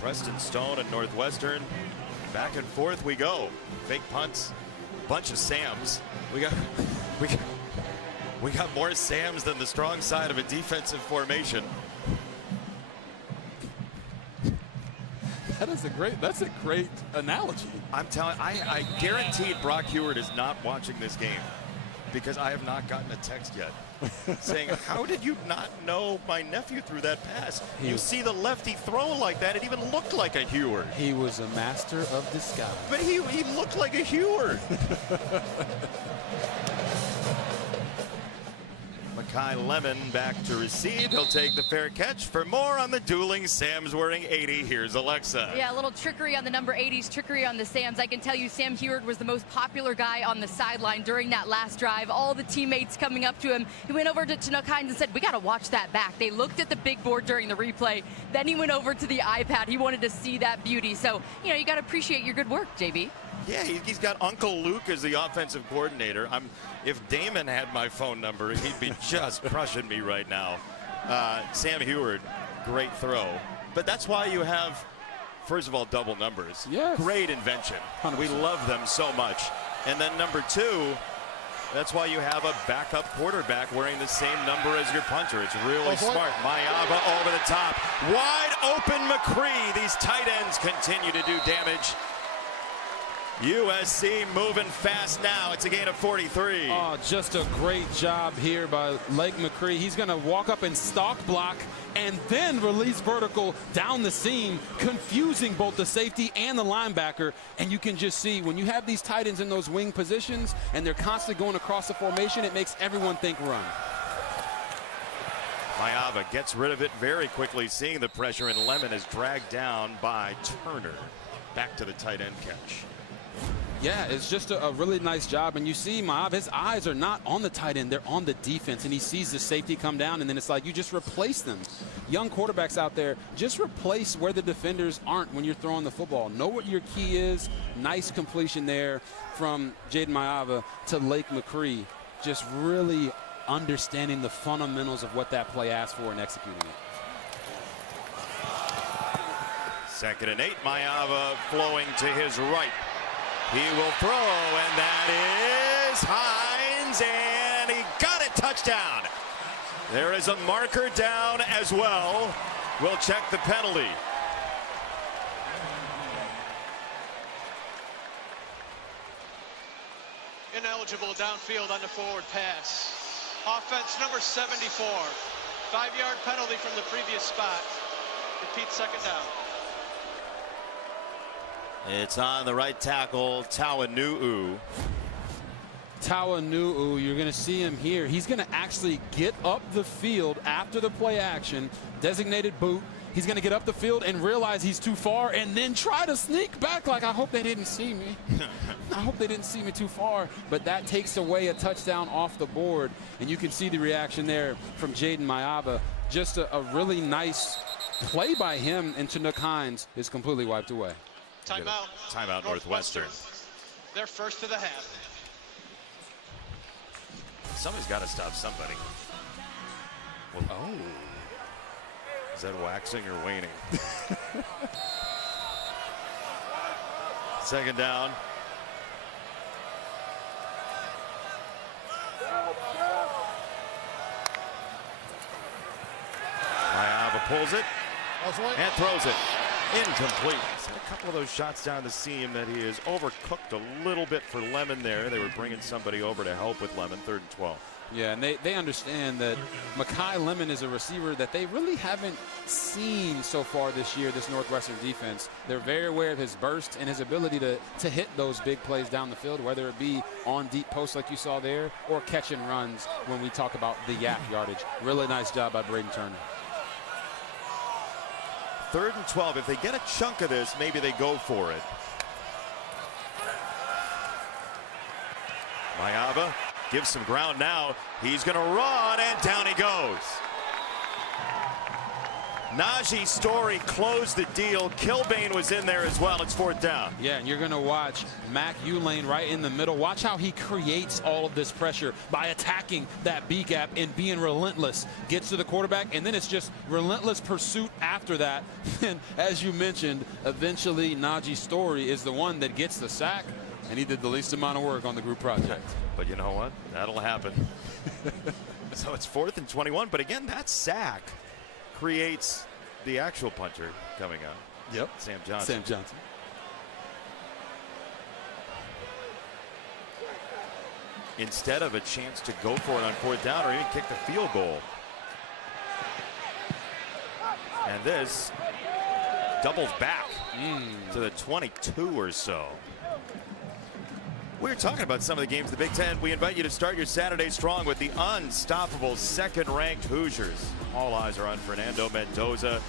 Preston Stone, and Northwestern. Back and forth we go. Fake punts, bunch of Sams. We got more Sams than the strong side of a defensive formation. That's a great analogy. I'm telling, I guaranteed Brock Heward is not watching this game because I have not gotten a text yet saying, how did you not know my nephew threw that pass? You see the lefty throw like that, it even looked like a Heward. He was a master of disguise. But he looked like a Heward. Kai Lemon back to receive. He'll take the fair catch. For more on the dueling Sams wearing 80, here's Alexa. Yeah, a little trickery on the number 80s, trickery on the Sams. I can tell you Sam Heward was the most popular guy on the sideline during that last drive. All the teammates coming up to him. He went over to Chinook Hines and said, we got to watch that back. They looked at the big board during the replay. Then he went over to the iPad. He wanted to see that beauty. So, you know, you got to appreciate your good work, JB. Yeah, he's got Uncle Luke as the offensive coordinator. If Damon had my phone number, he'd be just crushing me right now. Sam Heward, great throw. But that's why you have, first of all, double numbers. Yes. Great invention. 100%. We love them so much. And then number 2, that's why you have a backup quarterback wearing the same number as your punter. It's really smart. Mayava over the top. Wide open McCree. These tight ends continue to do damage. USC moving fast now. It's a gain of 43. Oh, just a great job here by Lake McCree. He's going to walk up and stalk block and then release vertical down the seam, confusing both the safety and the linebacker. And you can just see when you have these tight ends in those wing positions and they're constantly going across the formation, it makes everyone think run. Mayava gets rid of it very quickly, seeing the pressure, and Lemon is dragged down by Turner. Back to the tight end catch. Yeah, it's just a really nice job. And you see Mayava, his eyes are not on the tight end, they're on the defense. And he sees the safety come down, and then it's like you just replace them. Young quarterbacks out there, just replace where the defenders aren't when you're throwing the football. Know what your key is. Nice completion there from Jaden Mayava to Lake McCree. Just really understanding the fundamentals of what that play asked for and executing it. 2nd and 8. Mayava flowing to his right. He will throw, and that is Hines, and he got it. Touchdown. There is a marker down as well. We'll check the penalty. Ineligible downfield on the forward pass. Offense number 74. 5-yard penalty from the previous spot. Repeat 2nd down. It's on the right tackle, Tawanu'u. Tawanu'u, you're going to see him here. He's going to actually get up the field after the play action, designated boot. He's going to get up the field and realize he's too far and then try to sneak back like, I hope they didn't see me. I hope they didn't see me too far. But that takes away a touchdown off the board. And you can see the reaction there from Jaden Mayava. Just a really nice play by him, and Chinook Hines is completely wiped away. Timeout. Timeout Northwestern. They're first to the half. Somebody's got to stop somebody. Well, oh. Is that waxing or waning? 2nd down. Mayava pulls it and throws it. Incomplete. He's had a couple of those shots down the seam that he has overcooked a little bit for Lemon there. They were bringing somebody over to help with Lemon. 3rd and 12. Yeah, and they understand that Mekhi Lemon is a receiver that they really haven't seen so far this year, this Northwestern defense. They're very aware of his burst and his ability to hit those big plays down the field, whether it be on deep posts like you saw there or catch and runs when we talk about the yak yardage. Really nice job by Braden Turner. 3rd and 12. If they get a chunk of this, maybe they go for it. Mayava gives some ground now. He's going to run, and down he goes. Najee Story closed the deal. Kilbane was in there as well. It's 4th down. Yeah, and you're going to watch Mac Ulane right in the middle. Watch how he creates all of this pressure by attacking that B gap and being relentless. Gets to the quarterback, and then it's just relentless pursuit after that. And as you mentioned, eventually Najee Story is the one that gets the sack, and he did the least amount of work on the group project. But you know what? That'll happen. So it's 4th and 21. But again, that sack creates the actual puncher coming out. Yep. Sam Johnson. Sam Johnson. Instead of a chance to go for it on 4th down or even kick the field goal. And this doubles back to the 22 or so. We're talking about some of the games of the Big Ten. We invite you to start your Saturday strong with the unstoppable 2nd-ranked Hoosiers. All eyes are on Fernando Mendoza.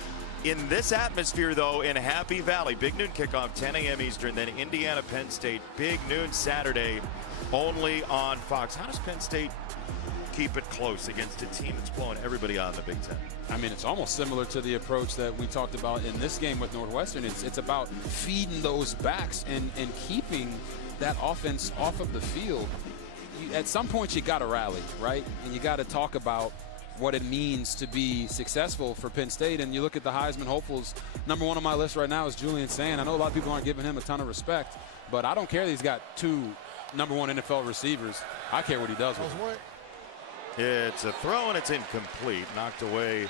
In this atmosphere, though, in Happy Valley, big noon kickoff, 10 a.m. Eastern, then Indiana, Penn State, big noon Saturday, only on Fox. How does Penn State keep it close against a team that's blowing everybody out in the Big Ten? I mean, it's almost similar to the approach that we talked about in this game with Northwestern. It's about feeding those backs and keeping that offense off of the field. At some point, you got to rally, right? And you got to talk about what it means to be successful for Penn State. And you look at the Heisman hopefuls, number 1 on my list right now is Julian Sand. I know a lot of people aren't giving him a ton of respect, but I don't care that he's got 2 number 1 NFL receivers. I care what he does with it. It's a throw, and it's incomplete. Knocked away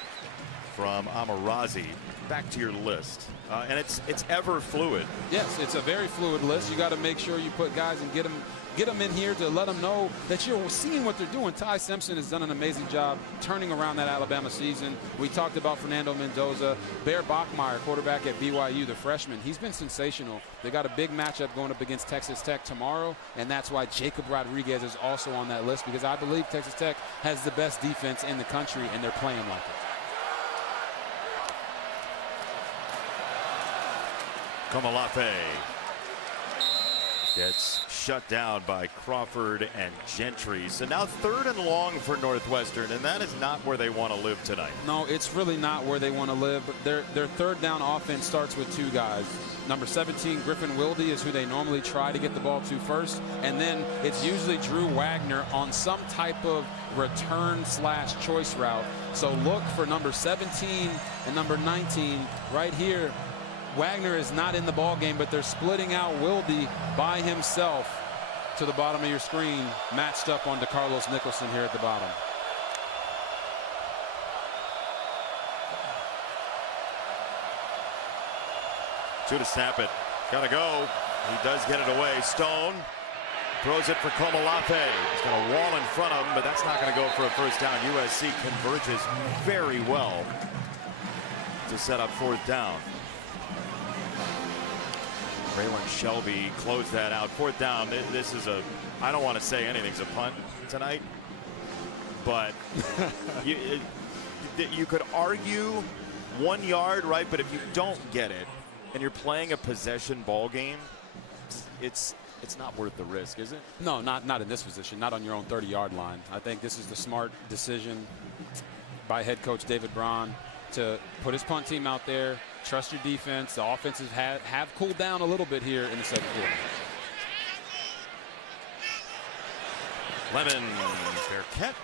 from Amarazi. Back to your list. And it's ever fluid. Yes, it's a very fluid list. You got to make sure you put guys and get them in here to let them know that you're seeing what they're doing. Ty Simpson has done an amazing job turning around that Alabama season. We talked about Fernando Mendoza. Bear Bachmeier, quarterback at BYU, the freshman. He's been sensational. They got a big matchup going up against Texas Tech tomorrow, and that's why Jacob Rodriguez is also on that list, because I believe Texas Tech has the best defense in the country, and they're playing like it. Komolafe gets shut down by Crawford and Gentry. So now 3rd and long for Northwestern, and that is not where they want to live tonight. No, it's really not where they want to live. But their 3rd down offense starts with 2 guys. Number 17, Griffin Wilde, is who they normally try to get the ball to first. And then it's usually Drew Wagner on some type of return/choice route. So look for number 17 and number 19 right here. Wagner is not in the ball game, but they're splitting out Wilde by himself to the bottom of your screen, matched up on DeCarlos Nicholson here at the bottom. To snap it. Gotta go. He does get it away. Stone throws it for Komolafe. He's got a wall in front of him, but that's not going to go for a first down. USC converges very well to set up 4th down. Braylon Shelby closed that out. 4th down. This is I don't want to say anything's a punt tonight, but you could argue 1 yard, right? But if you don't get it and you're playing a possession ball game, it's not worth the risk, is it? No, not in this position, not on your own 30-yard line. I think this is the smart decision by head coach David Braun to put his punt team out there, trust your defense. The offenses have cooled down a little bit here in the 2nd quarter. Lemon, fair catch.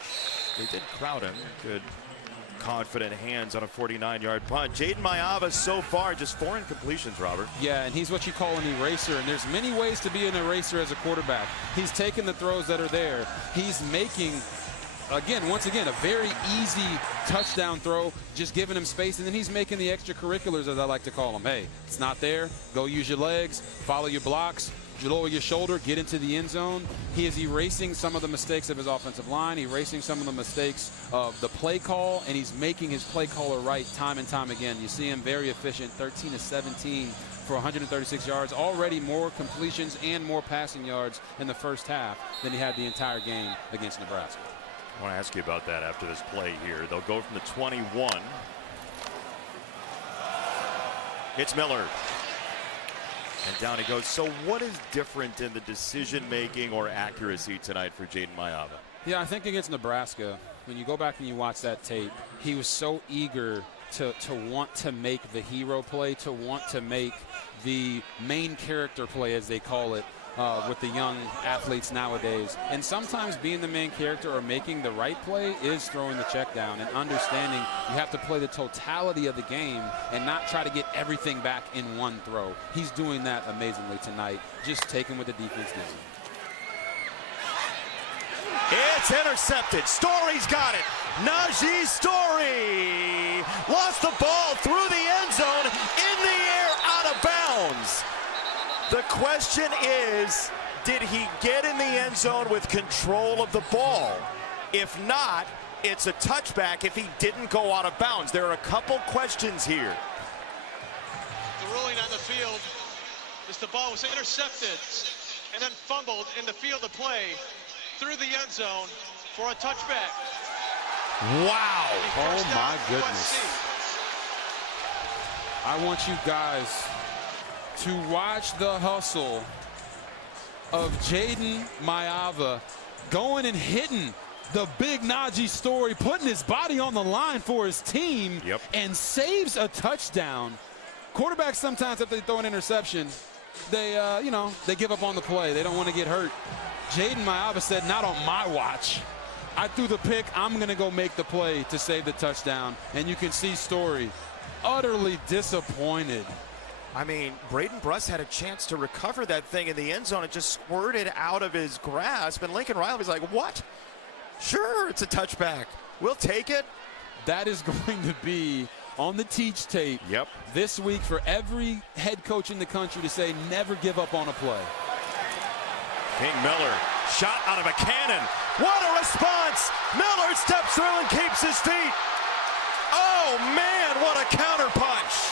They did crowd him. Good, confident hands on a 49-yard punt. Jaden Mayava so far just 4 incompletions, Robert. Yeah, and he's what you call an eraser, and there's many ways to be an eraser as a quarterback. He's taking the throws that are there. He's making, once again, a very easy touchdown throw, just giving him space, and then he's making the extracurriculars, as I like to call them. Hey, it's not there. Go use your legs, follow your blocks, lower your shoulder, get into the end zone. He is erasing some of the mistakes of his offensive line, erasing some of the mistakes of the play call, and he's making his play caller right time and time again. You see him very efficient, 13 of 17 for 136 yards, already more completions and more passing yards in the first half than he had the entire game against Nebraska. I want to ask you about that after this play here. They'll go from the 21. It's Miller. And down he goes. So what is different in the decision-making or accuracy tonight for Jaden Mayava? Yeah, I think against Nebraska, when you go back and you watch that tape, he was so eager to want to make the hero play, to want to make the main character play, as they call it, with the young athletes nowadays. And sometimes being the main character or making the right play is throwing the check down and understanding you have to play the totality of the game and not try to get everything back in one throw. He's doing that amazingly tonight, just taking what the defense gives him. It's intercepted. Story's got it. Najee Story lost the ball through the end zone, in the air, out of bounds. The question is, did he get in the end zone with control of the ball? If not, it's a touchback if he didn't go out of bounds. There are a couple questions here. The ruling on the field is the ball was intercepted and then fumbled in the field of play through the end zone for a touchback. Wow. Oh my goodness. I want you guys to watch the hustle of Jaden Mayava going and hitting the big Najee Story, putting his body on the line for his team, and saves a touchdown. Quarterbacks sometimes, if they throw an interception, they give up on the play. They don't want to get hurt. Jaden Mayava said, not on my watch. I threw the pick. I'm going to go make the play to save the touchdown. And you can see Story utterly disappointed. I mean, Braden Bruss had a chance to recover that thing in the end zone. It just squirted out of his grasp. And Lincoln Riley's like, what? Sure, it's a touchback. We'll take it. That is going to be on the teach tape this week for every head coach in the country to say never give up on a play. King Miller, shot out of a cannon. What a response! Miller steps through and keeps his feet. Oh man, what a counter punch!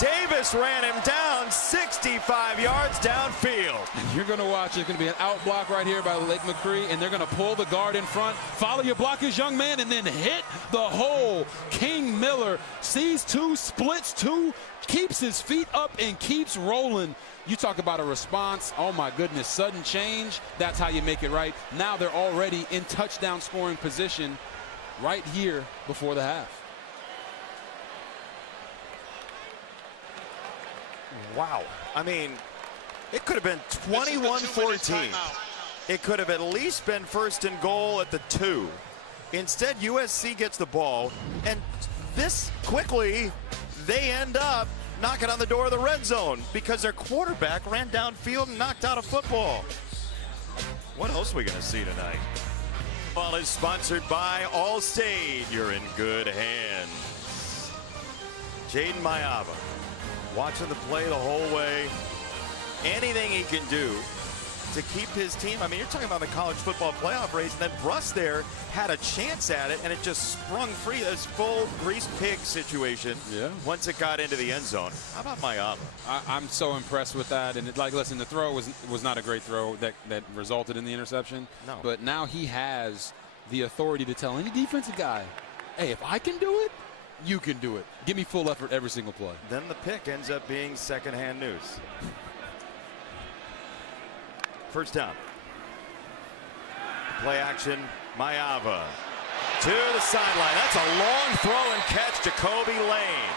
Davis ran him down 65 yards downfield. And you're going to watch, there's going to be an out block right here by Lake McCree, and they're going to pull the guard in front, follow your blockers, young man, and then hit the hole. King Miller sees two, splits two, keeps his feet up, and keeps rolling. You talk about a response. Oh, my goodness, sudden change. That's how you make it right. Now they're already in touchdown scoring position right here before the half. Wow. I mean, it could have been 21-14. It could have at least been first and goal at the 2. Instead, USC gets the ball, and this quickly, they end up knocking on the door of the red zone because their quarterback ran downfield and knocked out a football. What else are we going to see tonight? Ball is sponsored by Allstate. You're in good hands. Jaden Mayava watching the play the whole way. Anything he can do to keep his team. I mean, you're talking about the college football playoff race, and then Bruss there had a chance at it, and it just sprung free. This full greased pig situation once it got into the end zone. How about Mayava? I'm so impressed with that. And listen, the throw was not a great throw that resulted in the interception. No. But now he has the authority to tell any defensive guy, hey, if I can do it, you can do it. Give me full effort every single play. Then the pick ends up being secondhand news. First down. Play action, Mayava to the sideline. That's a long throw and catch, Jacoby Lane.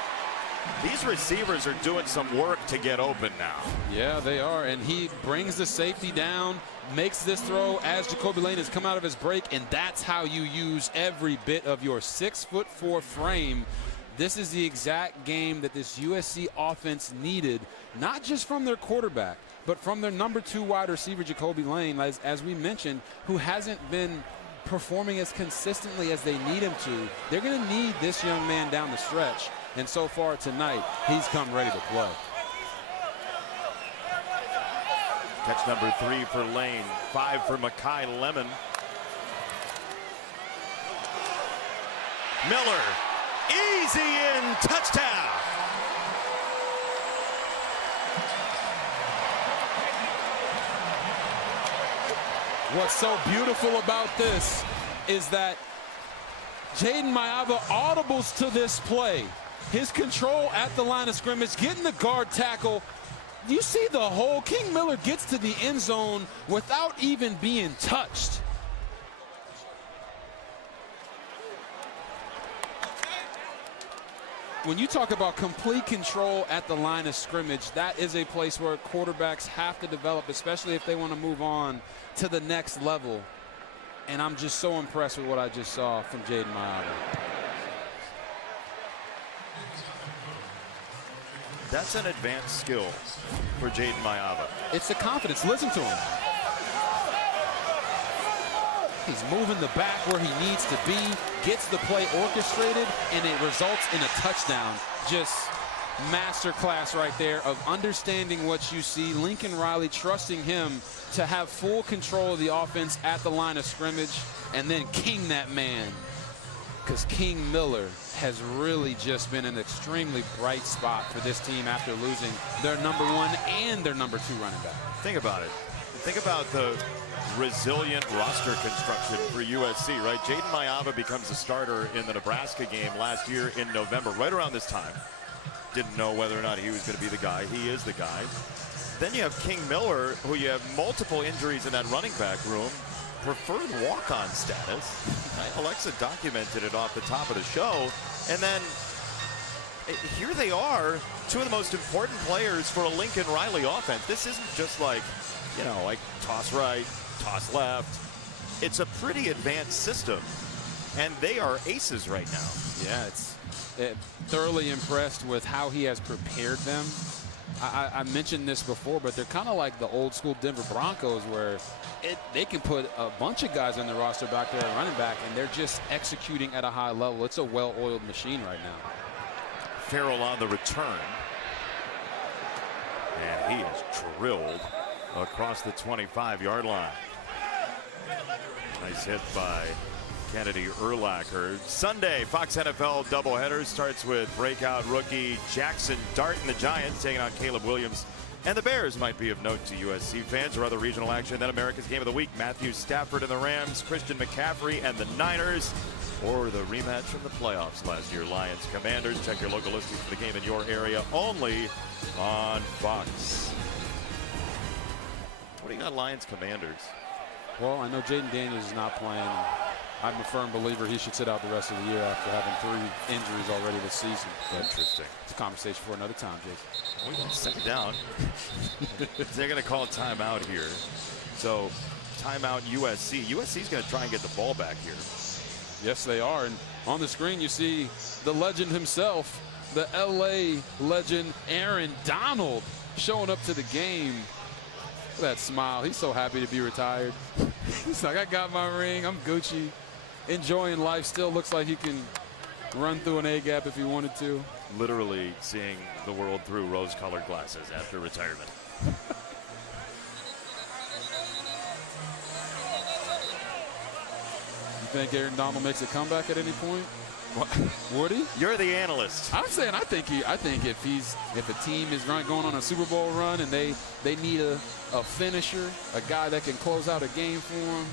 These receivers are doing some work to get open now. Yeah, they are, and he brings the safety down, makes this throw as Jacoby Lane has come out of his break, and that's how you use every bit of your 6'4" frame. This is the exact game that this USC offense needed, not just from their quarterback, but from their number 2 wide receiver, Jacoby Lane, as we mentioned, who hasn't been performing as consistently as they need him to. They're going to need this young man down the stretch, and so far tonight, he's come ready to play. Catch number 3 for Lane, 5 for Makai Lemon. Miller, easy in, touchdown. What's so beautiful about this is that Jaden Mayava audibles to this play. His control at the line of scrimmage, getting the guard tackle. You see the hole. King Miller gets to the end zone without even being touched. When you talk about complete control at the line of scrimmage, that is a place where quarterbacks have to develop, especially if they want to move on to the next level. And I'm just so impressed with what I just saw from Jaden Mayava. That's an advanced skill for Jaden Mayava. It's the confidence. Listen to him. He's moving the back where he needs to be, gets the play orchestrated, and it results in a touchdown. Just masterclass right there of understanding what you see. Lincoln Riley trusting him to have full control of the offense at the line of scrimmage and then king that man. Because King Miller has really just been an extremely bright spot for this team after losing their number 1 and their number 2 running back. Think about it. Think about the resilient roster construction for USC, right? Jaden Mayava becomes a starter in the Nebraska game last year in November, right around this time. Didn't know whether or not he was going to be the guy. He is the guy. Then you have King Miller, who you have multiple injuries in that running back room. Preferred walk-on status. Alexa documented it off the top of the show. And then here they are, 2 of the most important players for a Lincoln Riley offense. This isn't just like, you know, like toss right, toss left. It's a pretty advanced system, and they are aces right now. Yeah, thoroughly impressed with how he has prepared them I mentioned this before, but they're kind of like the old school Denver Broncos where they can put a bunch of guys on the roster back there at running back, and they're just executing at a high level. It's a well-oiled machine right now. Farrell on the return. And he is drilled across the 25-yard line. Nice hit by Kennedy Urlacher. Sunday, Fox NFL doubleheader starts with breakout rookie Jackson Dart and the Giants taking on Caleb Williams. And the Bears might be of note to USC fans or other regional action. Then America's Game of the Week, Matthew Stafford and the Rams, Christian McCaffrey and the Niners, or the rematch from the playoffs last year, Lions Commanders. Check your local listings for the game in your area only on Fox. What do you got, Lions Commanders? Well, I know Jaden Daniels is not playing. I'm a firm believer he should sit out the rest of the year after having 3 injuries already this season. But interesting. It's a conversation for another time, Jason. We got second down. They're going to call a timeout here. So, timeout USC. USC's going to try and get the ball back here. Yes, they are. And on the screen, you see the legend himself, the LA legend Aaron Donald, showing up to the game. Look at that smile. He's so happy to be retired. He's like, I got my ring. I'm Gucci. Enjoying life. Still looks like he can run through an A-gap if he wanted to. Literally seeing the world through rose-colored glasses after retirement. You think Aaron Donald makes a comeback at any point? Would he? You're the analyst. I'm saying I think if a team is going on a Super Bowl run and they need a finisher, a guy that can close out a game for them.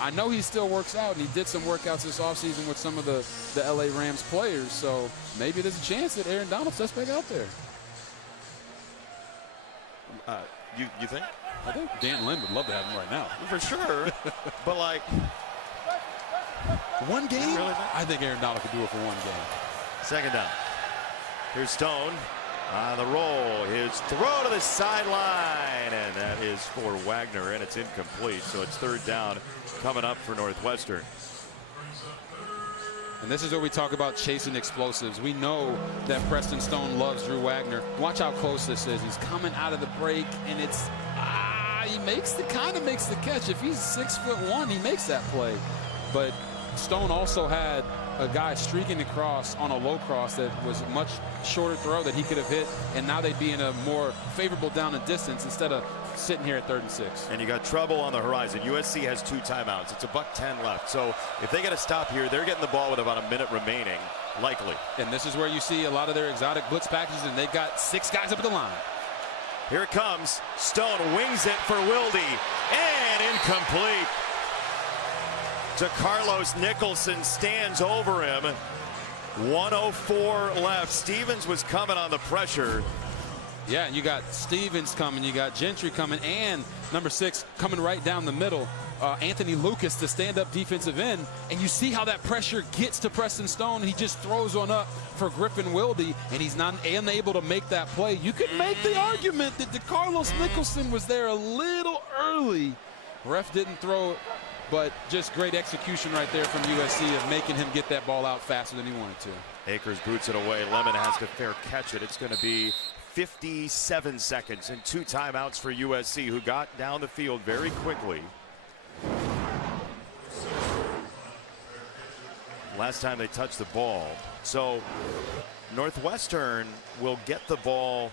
I know he still works out, and he did some workouts this offseason with some of the LA Rams players, so maybe there's a chance that Aaron Donald steps back out there. You think? I think Dan Lynn would love to have him right now. For sure. But like, one game? Really? I think Aaron Donald could do it for one game. Second down. Here's Stone on the roll. His throw to the sideline, and that is for Wagner, and it's incomplete. So it's third down coming up for Northwestern. And this is where we talk about chasing explosives. We know that Preston Stone loves Drew Wagner. Watch how close this is. He's coming out of the break, and it's he kind of makes the catch. If he's 6'1", he makes that play. But Stone also had a guy streaking across on a low cross that was a much shorter throw that he could have hit, and now they'd be in a more favorable down and distance instead of sitting here at 3rd and 6. And you got trouble on the horizon. USC has 2 timeouts. It's $1:10 left. So if they get a stop here, they're getting the ball with about a minute remaining, likely. And this is where you see a lot of their exotic blitz packages, and they've got 6 guys up at the line. Here it comes. Stone wings it for Wilde, and incomplete. DeCarlos Nicholson stands over him. 1:04 left. Stevens was coming on the pressure. Yeah, you got Stevens coming, you got Gentry coming, and number 6 coming right down the middle, Anthony Lucas, the stand-up defensive end. And you see how that pressure gets to Preston Stone. He just throws one up for Griffin Wilde, and he's not unable to make that play. You could make the argument that DeCarlos Nicholson was there a little early. Ref didn't throw it, but just great execution right there from USC of making him get that ball out faster than he wanted to. Akers boots it away. Lemon has to fair catch it. It's going to be 57 seconds and 2 timeouts for USC, who got down the field very quickly. Last time they touched the ball. So Northwestern will get the ball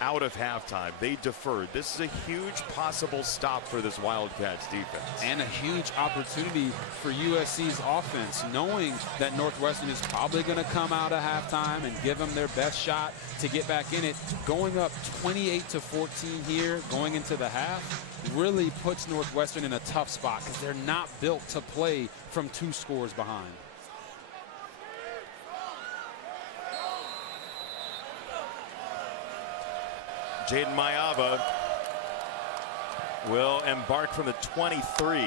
out of halftime. They deferred. This is a huge possible stop for this Wildcats defense. And a huge opportunity for USC's offense, knowing that Northwestern is probably going to come out of halftime and give them their best shot to get back in it. Going up 28-14 here, going into the half, really puts Northwestern in a tough spot because they're not built to play from 2 scores behind. Jaden Mayava will embark from the 23.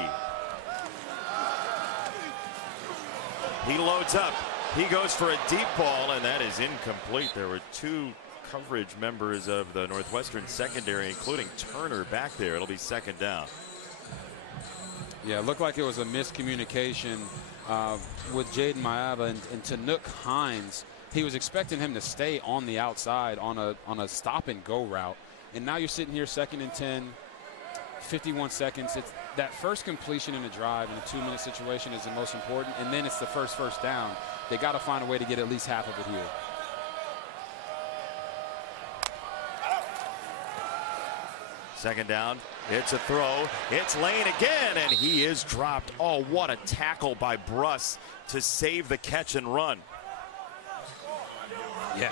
He loads up. He goes for a deep ball, and that is incomplete. There were 2 coverage members of the Northwestern secondary, including Turner back there. It'll be second down. Yeah, it looked like it was a miscommunication with Jaden Mayava and Tanook Hines. he was expecting him to stay on the outside on a stop and go route. And now you're sitting here 2nd and 10, 51 seconds. It's that first completion in a drive in a 2-minute situation is the most important. And then it's the first down. They got to find a way to get at least half of it here. Second down, it's a throw, it's Lane again, and he is dropped. Oh, what a tackle by Bruss to save the catch and run. Yeah,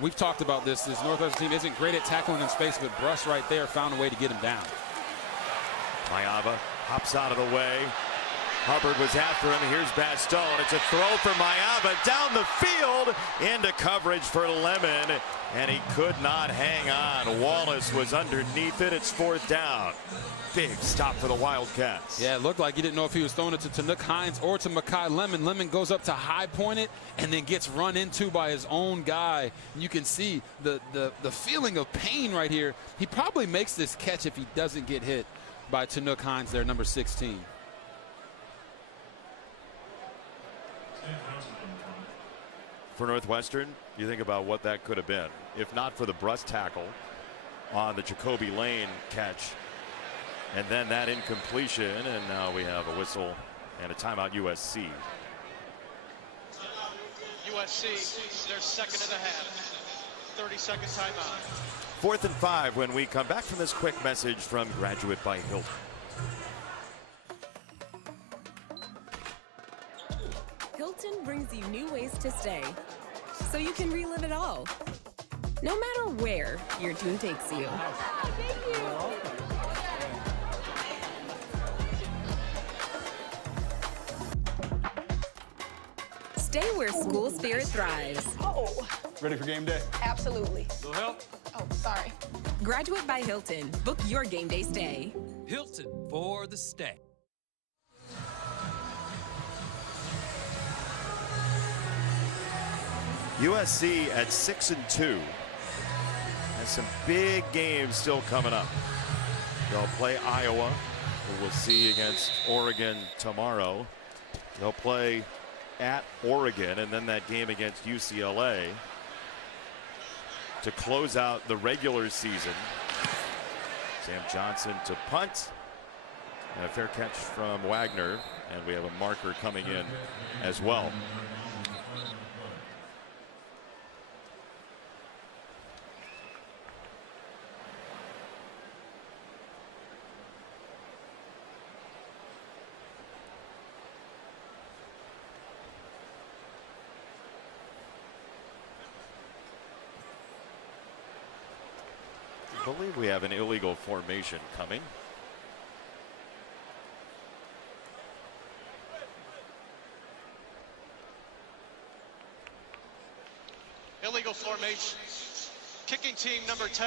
we've talked about this. This Northwestern team isn't great at tackling in space, but Bruss right there found a way to get him down. Mayava hops out of the way. Hubbard was after him. Here's Bastone. It's a throw for Mayava down the field into coverage for Lemon, and he could not hang on. Wallace was underneath it. It's 4th down. Big stop for the Wildcats. Yeah, it looked like he didn't know if he was throwing it to Tanook Hines or to Makai Lemon. Lemon goes up to high point it and then gets run into by his own guy. And you can see the feeling of pain right here. He probably makes this catch if he doesn't get hit by Tanook Hines there, number 16. For Northwestern, you think about what that could have been. If not for the Bruss tackle on the Jacoby Lane catch, and then that incompletion, and now we have a whistle and a timeout, USC. USC, their 2nd of the half. 30-second timeout. 4th and 5 when we come back from this quick message from Graduate by Hilton. Hilton brings you new ways to stay, so you can relive it all. No matter where your team takes you. Stay where school spirit thrives. Ready for game day? Absolutely. Little help? Oh, sorry. Graduate by Hilton. Book your game day stay. Hilton for the stay. USC at 6-2 has some big games still coming up. They'll play Iowa, who we'll see against Oregon tomorrow. They'll play at Oregon, and then that game against UCLA to close out the regular season. Sam Johnson to punt, and a fair catch from Wagner, and we have a marker coming in as well. I believe we have an illegal formation coming. Illegal formation. Kicking team number 10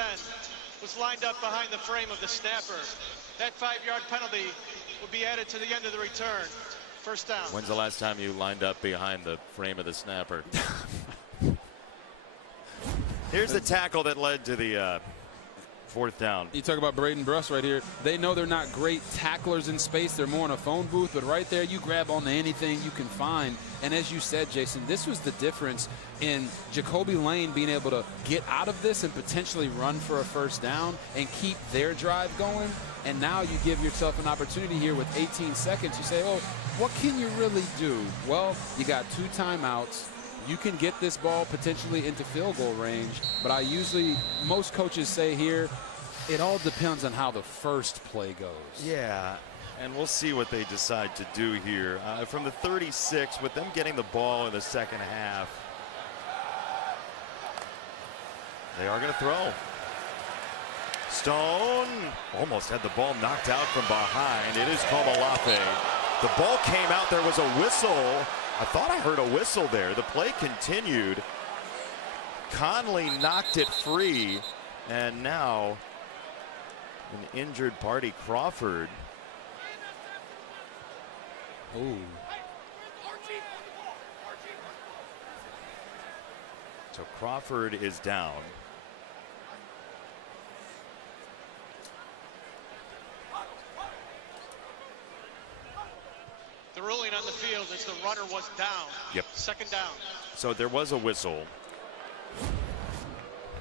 was lined up behind the frame of the snapper. That 5-yard penalty will be added to the end of the return. 1st down. When's the last time you lined up behind the frame of the snapper? Here's the tackle that led to the 4th down. You talk about Braden Bruss right here. They know they're not great tacklers in space. They're more in a phone booth, but right there you grab onto anything you can find. And as you said, Jason, this was the difference in Jacoby Lane being able to get out of this and potentially run for a 1st down and keep their drive going. And now you give yourself an opportunity here with 18 seconds. You say, oh, what can you really do? Well, you got 2 timeouts. You can get this ball potentially into field goal range, but most coaches say here, it all depends on how the first play goes. Yeah, and we'll see what they decide to do here. From the 36, with them getting the ball in the 2nd half, they are going to throw. Stone almost had the ball knocked out from behind. It is Komalafe. The ball came out. There was a whistle. I thought I heard a whistle there. The play continued. Conley knocked it free, and now an injured party, Crawford. Ooh. So Crawford is down. The ruling on the field is the runner was down. Yep. Second down. So there was a whistle.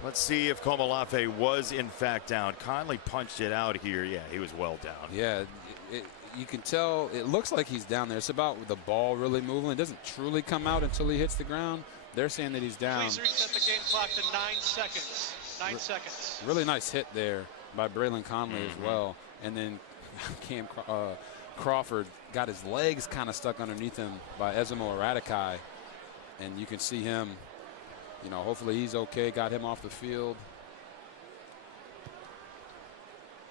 Let's see if Komolafe was in fact down. Conley punched it out here. Yeah, he was well down. Yeah, you can tell it looks like he's down there. It's about the ball really moving. It doesn't truly come out until he hits the ground. They're saying that he's down. Please reset the game clock to 9 seconds. 9 seconds. Really nice hit there by Braylon Conley as well. And then Cam Crawford got his legs kind of stuck underneath him by Ezemo Eradikai. And you can see him, you know, hopefully he's okay, got him off the field.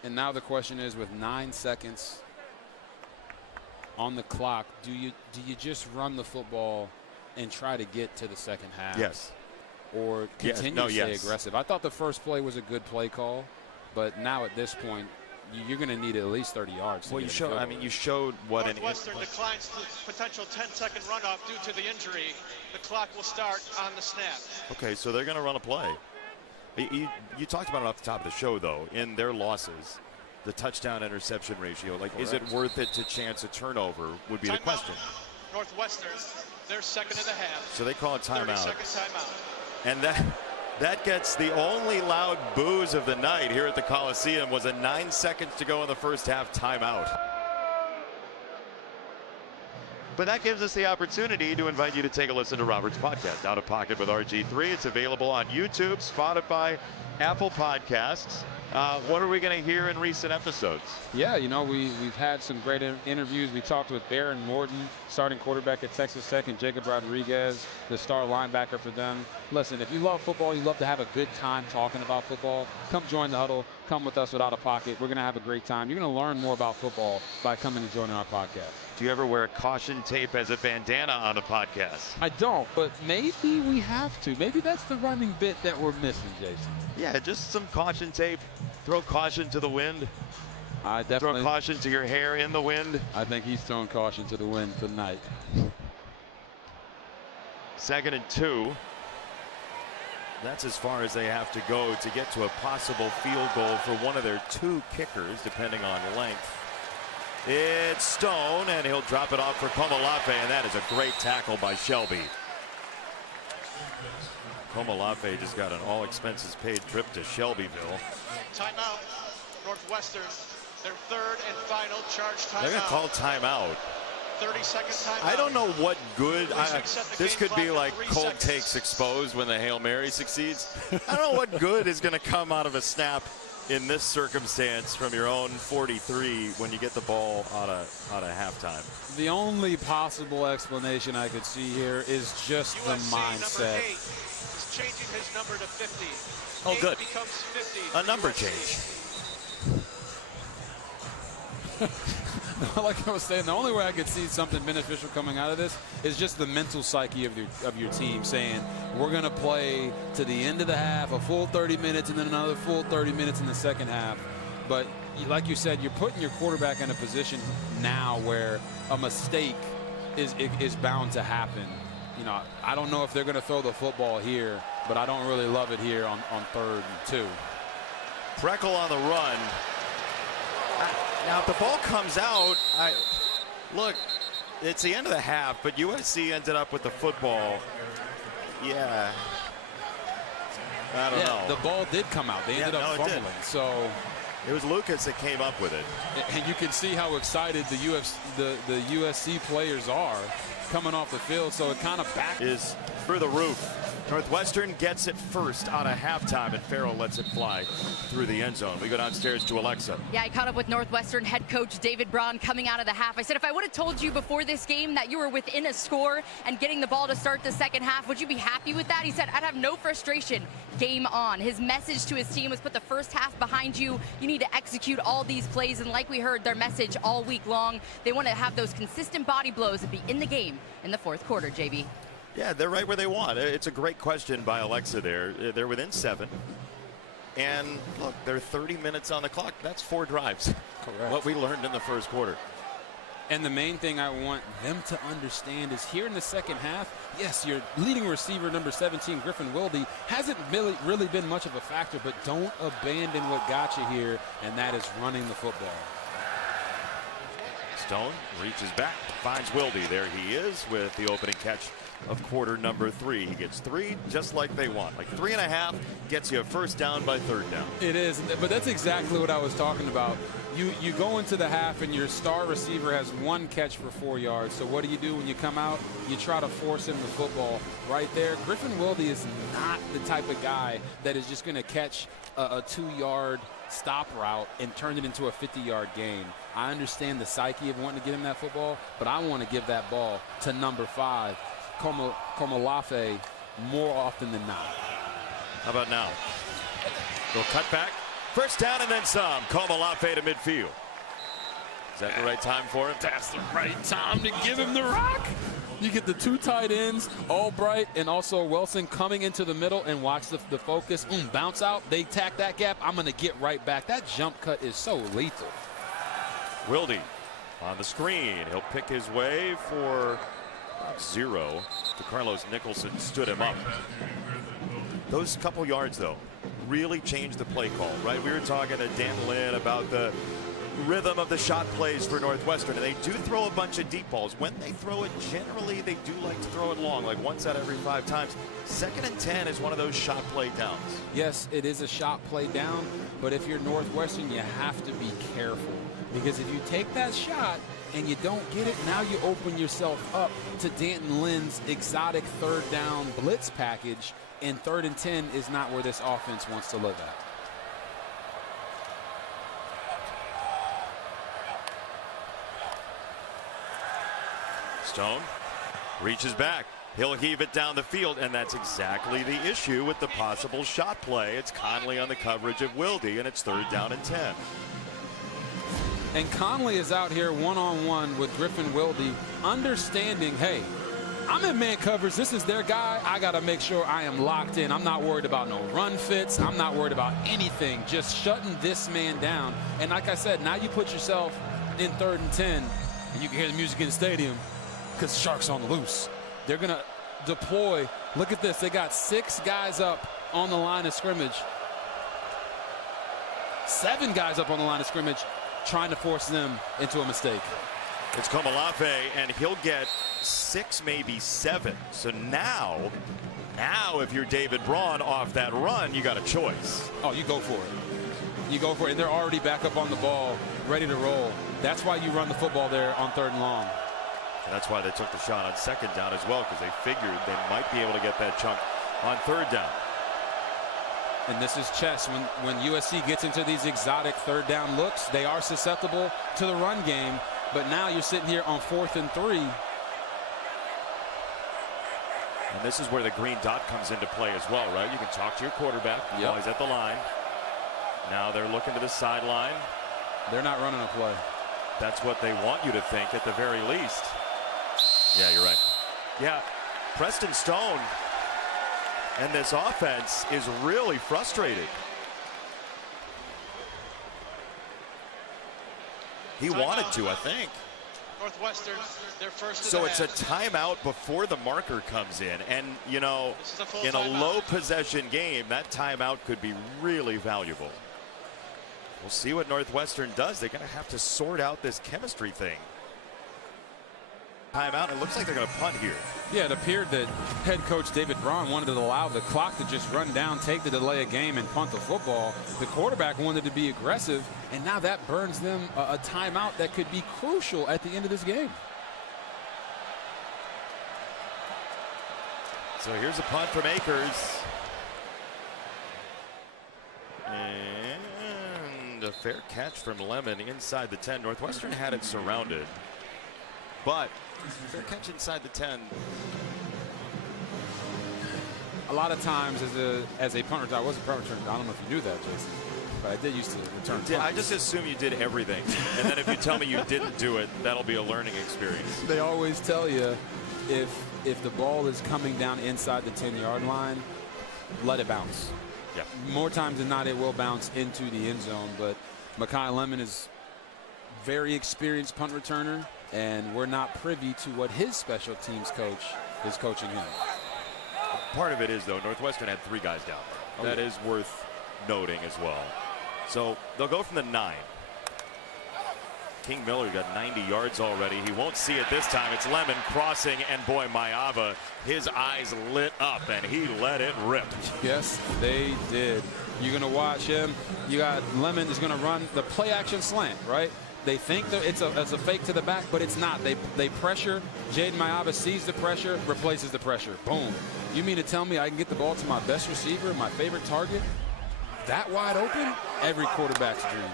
And now the question is, with 9 seconds on the clock, do you just run the football and try to get to the second half? Yes. Or continue to stay aggressive? I thought the first play was a good play call, but now at this point, you're going to need at least 30 yards. Well, you showed. I mean, you showed what Northwestern declines the potential 10-second runoff due to the injury. The clock will start on the snap. Okay, so they're going to run a play. You talked about it off the top of the show, though. In their losses, the touchdown interception ratio. Like, is it worth it to chance a turnover? Would be the question. Northwestern, they're second of the half. So they call it timeout. 30-second timeout. And that gets the only loud boos of the night here at the Coliseum. Was a 9 seconds to go in the first half timeout. But that gives us the opportunity to invite you to take a listen to Robert's podcast, Out of Pocket with RG3. It's available on YouTube, Spotify, Apple Podcasts. What are we going to hear in recent episodes? Yeah, you know, we've had some great interviews. We talked with Baron Morton, starting quarterback at Texas Tech, and Jacob Rodriguez, the star linebacker for them. Listen, if you love football, you love to have a good time talking about football, come join the huddle. Come with us with Out of Pocket. We're going to have a great time. You're going to learn more about football by coming and joining our podcast. Do you ever wear caution tape as a bandana on a podcast? I don't, but maybe we have to. Maybe that's the running bit that we're missing, Jason. Yeah, just some caution tape. Throw caution to the wind. I definitely throw caution to your hair in the wind. I think he's throwing caution to the wind tonight. 2nd and 2. That's as far as they have to go to get to a possible field goal for one of their 2 kickers, depending on length. It's Stone, and he'll drop it off for Komolafe, and that is a great tackle by Shelby. Komolafe just got an all-expenses-paid trip to Shelbyville. Timeout. Northwestern, their 3rd and final charge timeout. They're going to call timeout. 30-second timeout. I don't know what good. This could be like cold takes exposed when the Hail Mary succeeds. I don't know what good is going to come out of a snap in this circumstance from your own 43 when you get the ball out of halftime. The only possible explanation I could see here is just USC the mindset. Number 8 is changing his number to 50. Oh, good. Becomes 50. A number change. Like I was saying, the only way I could see something beneficial coming out of this is just the mental psyche of your team saying, we're going to play to the end of the half, a full 30 minutes, and then another full 30 minutes in the second half. But like you said, you're putting your quarterback in a position now where a mistake is bound to happen. You know, I don't know if they're going to throw the football here, but I don't really love it here on 3rd and 2. Freckle on the run. Now, if the ball comes out, look, it's the end of the half, but USC ended up with the football. Yeah. I don't know. The ball did come out. They ended up fumbling. So it was Lucas that came up with it. And you can see how excited the USC players are coming off the field. So it kind of back is through the roof. Northwestern gets it first out of halftime, and Farrell lets it fly through the end zone. We go downstairs to Alexa. Yeah, I caught up with Northwestern head coach David Braun coming out of the half. I said, if I would have told you before this game that you were within a score and getting the ball to start the second half, would you be happy with that? He said, I'd have no frustration. Game on. His message to his team was put the first half behind you. You need to execute all these plays, and like we heard, their message all week long, they want to have those consistent body blows and be in the game in the 4th quarter, JB. Yeah, they're right where they want. It's a great question by Alexa there. They're within 7. And look, they're 30 minutes on the clock. That's 4 drives. Correct. What we learned in the first quarter. And the main thing I want them to understand is here in the second half, yes, your leading receiver, number 17, Griffin Wilde, hasn't really been much of a factor, but don't abandon what got you here, and that is running the football. Stone reaches back, finds Wilde. There he is with the opening catch of quarter number 3. He gets 3 just like they want. Like 3.5 gets you a first down by third down. It is, but that's exactly what I was talking about. You go into the half and your star receiver has 1 catch for 4 yards. So what do you do when you come out? You try to force him the football right there. Griffin Wilde is not the type of guy that is just going to catch a 2-yard stop route and turn it into a 50-yard gain. I understand the psyche of wanting to get him that football, but I want to give that ball to number 5, Komolafe, more often than not. How about now? Go cut back. First down and then some. Komolafe to midfield. Is that the right time for him? That's the right time to give him the rock. You get the 2 tight ends, Albright and also Wilson coming into the middle, and watch the focus. Bounce out. They tack that gap. I'm going to get right back. That jump cut is so lethal. Wilde on the screen. He'll pick his way for 0 to Carlos Nicholson. Stood him up. Those couple yards, though, really changed the play call, right? We were talking to Dan Lynn about the rhythm of the shot plays for Northwestern, and they do throw a bunch of deep balls. When they throw it, generally they do like to throw it long, like once out of every 5 times. 2nd and 10 is one of those shot play downs. Yes, it is a shot play down, but if you're Northwestern, you have to be careful, because if you take that shot and you don't get it, now you open yourself up to Danton Lynn's exotic 3rd down blitz package, and 3rd and 10 is not where this offense wants to live at. Stone reaches back. He'll heave it down the field, and that's exactly the issue with the possible shot play. It's Conley on the coverage of Wilde, and it's 3rd down and 10. And Conley is out here one-on-one with Griffin Wilde, understanding, hey, I'm in man coverage. This is their guy. I got to make sure I am locked in. I'm not worried about no run fits. I'm not worried about anything. Just shutting this man down. And like I said, now you put yourself in 3rd and 10, and you can hear the music in the stadium because Sharks on the loose. They're going to deploy. Look at this. They got 6 guys up on the line of scrimmage. 7 guys up on the line of scrimmage, trying to force them into a mistake. It's Komolafe, and he'll get 6, maybe 7. So now if you're David Braun off that run, you got a choice. Oh, you go for it. You go for it. And they're already back up on the ball, ready to roll. That's why you run the football there on 3rd and long. And that's why they took the shot on 2nd down as well, because they figured they might be able to get that chunk on 3rd down. And this is chess. When USC gets into these exotic 3rd down looks, they are susceptible to the run game. But now you're sitting here on 4th and 3. And this is where the green dot comes into play as well, right? You can talk to your quarterback while he's at the line. Now they're looking to the sideline. They're not running a play. That's what they want you to think at the very least. Yeah, you're right. Yeah, Preston Stone and this offense is really frustrated. He wanted to, I think. Northwestern, their first. So it's a timeout before the marker comes in. And, you know, in a low possession game, that timeout could be really valuable. We'll see what Northwestern does. They're going to have to sort out this chemistry thing. Timeout. It looks like they're going to punt here. Yeah, it appeared that head coach David Braun wanted to allow the clock to just run down, take the delay of game, and punt the football. The quarterback wanted to be aggressive, and now that burns them a timeout that could be crucial at the end of this game. So here's a punt from Akers. And a fair catch from Lemon inside the 10. Northwestern had it surrounded, but fair catch inside the 10. A lot of times as a punt returner, I was a punt returner. I don't know if you knew that, Jason, but I did used to return punts. I just assume you did everything. And then if you tell me you didn't do it, that'll be a learning experience. They always tell you if the ball is coming down inside the 10-yard line, let it bounce. Yeah. More times than not, it will bounce into the end zone. But Mekhi Lemon is very experienced punt returner, and we're not privy to what his special teams coach is coaching him. Part of it is, though, Northwestern had 3 guys down there. That is worth noting as well. So they'll go from the 9. King Miller got 90 yards already. He won't see it this time. It's Lemon crossing, and boy, Mayava, his eyes lit up, and he let it rip. Yes, they did. You're going to watch him. You got Lemon is going to run the play action slant, right? They think that it's a fake to the back, but it's not. They pressure. Jaden Mayava sees the pressure, replaces the pressure. Boom. You mean to tell me I can get the ball to my best receiver, my favorite target, that wide open? Every quarterback's dream.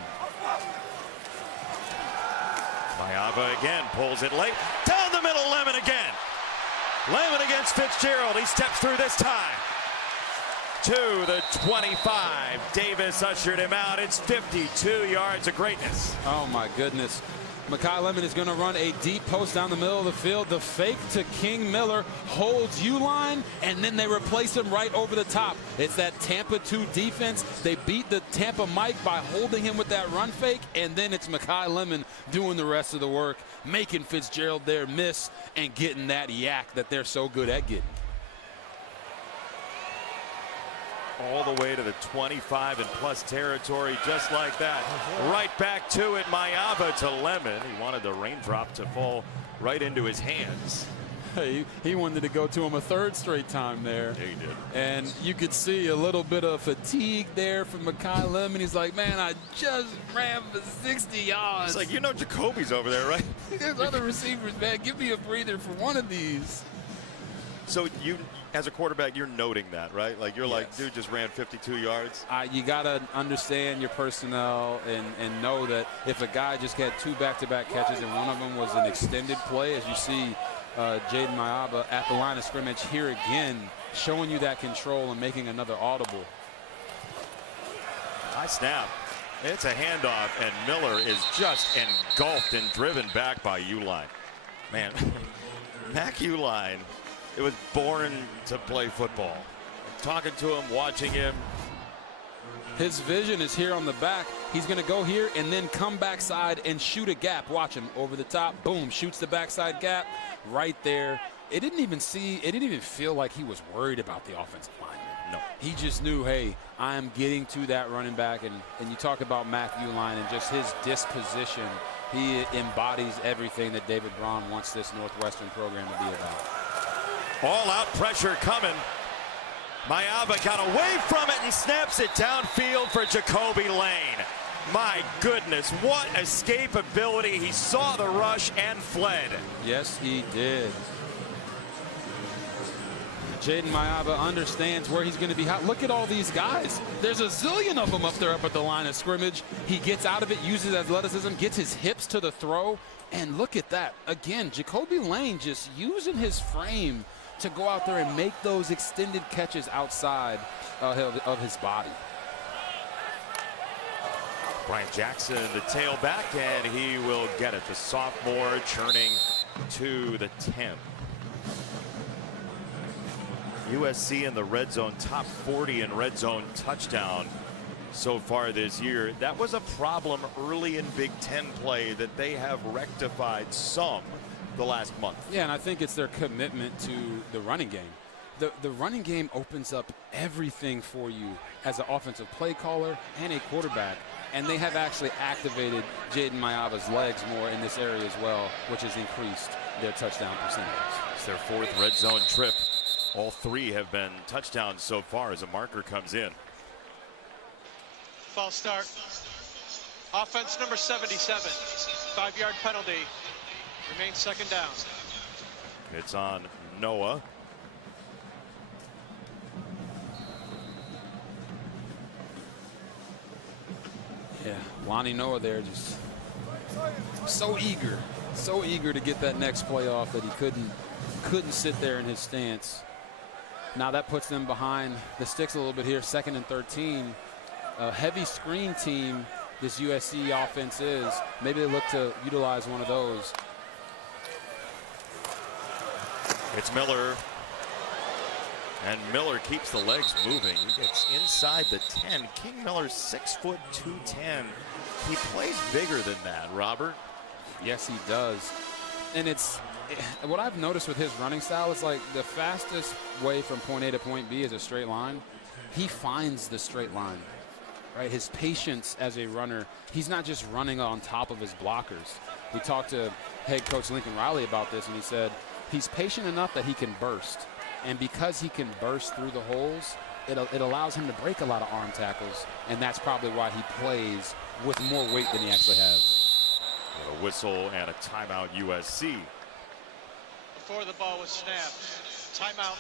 Mayava again pulls it late. Down the middle, Lemon again. Lemon against Fitzgerald. He steps through this time. To the 25. Davis ushered him out. It's 52 yards of greatness. Oh, my goodness. Makai Lemon is going to run a deep post down the middle of the field. The fake to King Miller holds U-line, and then they replace him right over the top. It's that Tampa 2 defense. They beat the Tampa Mike by holding him with that run fake, and then it's Makai Lemon doing the rest of the work, making Fitzgerald there miss and getting that yak that they're so good at getting. All the way to the 25 and plus territory, just like that. Right back to it, Mayava to Lemon. He wanted the raindrop to fall right into his hands. He wanted to go to him a third straight time there. Yeah, he did. And you could see a little bit of fatigue there from Makai Lemon. He's like, man, I just ran for 60 yards. It's like, you know Jacoby's over there, right? There's other receivers, man. Give me a breather for one of these. So you, as a quarterback, you're noting that, right? Like, you're Yes. like, dude just ran 52 yards. You got to understand your personnel and know that if a guy just had 2 back-to-back catches and one of them was an extended play, as you see Jaden Mayava at the line of scrimmage here again, showing you that control and making another audible. High snap. It's a handoff, and Miller is just engulfed and driven back by U-line. Man, Mac U-line, it was born to play football. Talking to him, watching him. His vision is here on the back. He's going to go here and then come backside and shoot a gap. Watch him over the top. Boom, shoots the backside gap right there. It didn't even feel like he was worried about the offensive lineman. No, he just knew, hey, I'm getting to that running back. And you talk about Mac U-line and just his disposition. He embodies everything that David Braun wants this Northwestern program to be about. All-out pressure coming. Mayava got away from it and snaps it downfield for Jacoby Lane. My goodness, what escapability. He saw the rush and fled. Yes, he did. Jaden Mayava understands where he's going to be. Look at all these guys. There's a zillion of them up there up at the line of scrimmage. He gets out of it, uses athleticism, gets his hips to the throw. And look at that. Again, Jacoby Lane just using his frame to go out there and make those extended catches outside of his body. Brian Jackson, the tailback, and he will get it. The sophomore churning to the 10. USC in the red zone, top 40 in red zone touchdown so far this year. That was a problem early in Big Ten play that they have rectified some the last month. Yeah, and I think it's their commitment to the running game. The running game opens up everything for you as an offensive play caller and a quarterback. And they have actually activated Jaden Mayava's legs more in this area as well, which has increased their touchdown percentage. It's their 4th red zone trip. All 3 have been touchdowns so far as a marker comes in. False start. Offense number 77. 5-yard penalty. Remains 2nd down. It's on Noah. Yeah, Lonnie Noah there just so eager to get that next play off that he couldn't sit there in his stance. Now that puts them behind the sticks a little bit here, 2nd and 13. A heavy screen team this USC offense is. Maybe they look to utilize one of those. It's Miller. And Miller keeps the legs moving. He gets inside the 10. King Miller's 6 foot 210. He plays bigger than that, Robert. Yes, he does. And what I've noticed with his running style is like the fastest way from point A to point B is a straight line. He finds the straight line. right? His patience as a runner. He's not just running on top of his blockers. We talked to head coach Lincoln Riley about this, and he said he's patient enough that he can burst. And because he can burst through the holes, it allows him to break a lot of arm tackles, and that's probably why he plays with more weight than he actually has. And a whistle and a timeout USC. Before the ball was snapped, timeout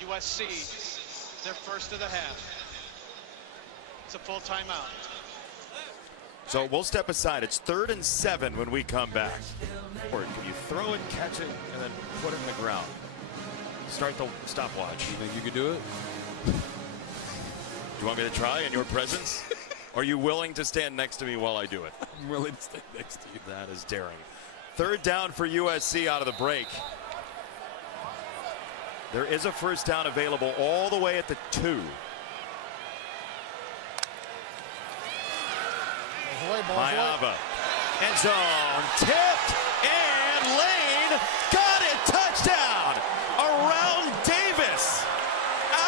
USC, their first of the half. It's a full timeout. So we'll step aside. It's 3rd and 7 when we come back. Or can you throw it, catch it, and then put it in the ground? Start the stopwatch. You think you could do it? Do you want me to try in your presence? Are you willing to stand next to me while I do it? I'm willing to stand next to you. That is daring. 3rd down for USC out of the break. There is a first down available all the way at the 2. Mayava. End zone. Tipped. And Lane got it. Touchdown. Around Davis.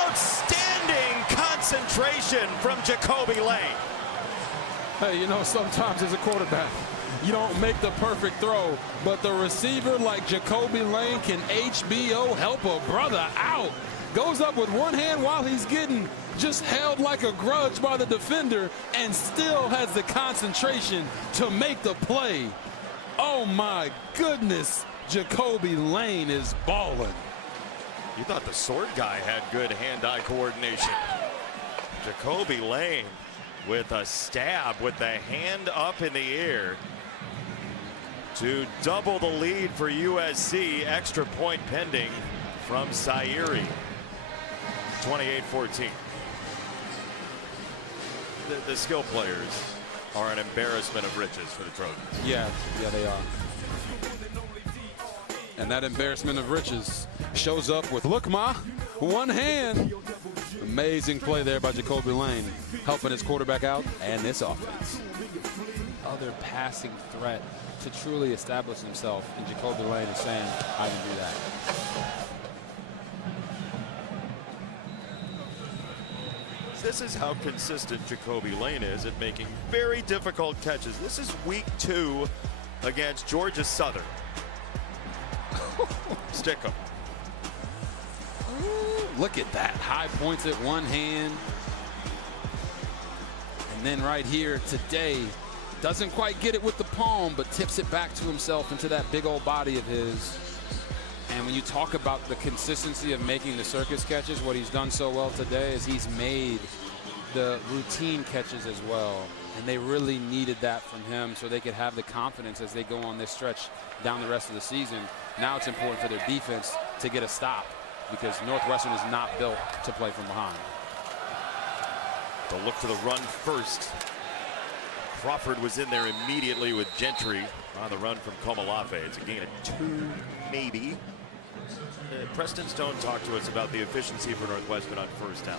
Outstanding concentration from Jacoby Lane. Hey, you know, sometimes as a quarterback, you don't make the perfect throw, but the receiver like Jacoby Lane can HBO help a brother out. Goes up with one hand while he's getting just held like a grudge by the defender and still has the concentration to make the play. Oh my goodness, Jacoby Lane is balling. You thought the sword guy had good hand-eye coordination. Jacoby Lane with a stab with the hand up in the air to double the lead for USC. Extra point pending from Sairi. 28-14. The skill players are an embarrassment of riches for the Trojans. Yeah, they are. And that embarrassment of riches shows up with, look, Ma, one hand. Amazing play there by Jacoby Lane, helping his quarterback out and this offense. Other passing threat to truly establish himself, and Jacoby Lane is saying, I can do that. This is how consistent Jacoby Lane is at making very difficult catches. This is week 2 against Georgia Southern. Stick 'em. Look at that. High points at one hand. And then right here today, doesn't quite get it with the palm, but tips it back to himself into that big old body of his. And when you talk about the consistency of making the circus catches, what he's done so well today is he's made the routine catches as well. And they really needed that from him so they could have the confidence as they go on this stretch down the rest of the season. Now it's important for their defense to get a stop because Northwestern is not built to play from behind. They'll look to the run first. Crawford was in there immediately with Gentry on the run from Komalafe. It's a gain of 2, maybe. Preston Stone talked to us about the efficiency for Northwestern on first down.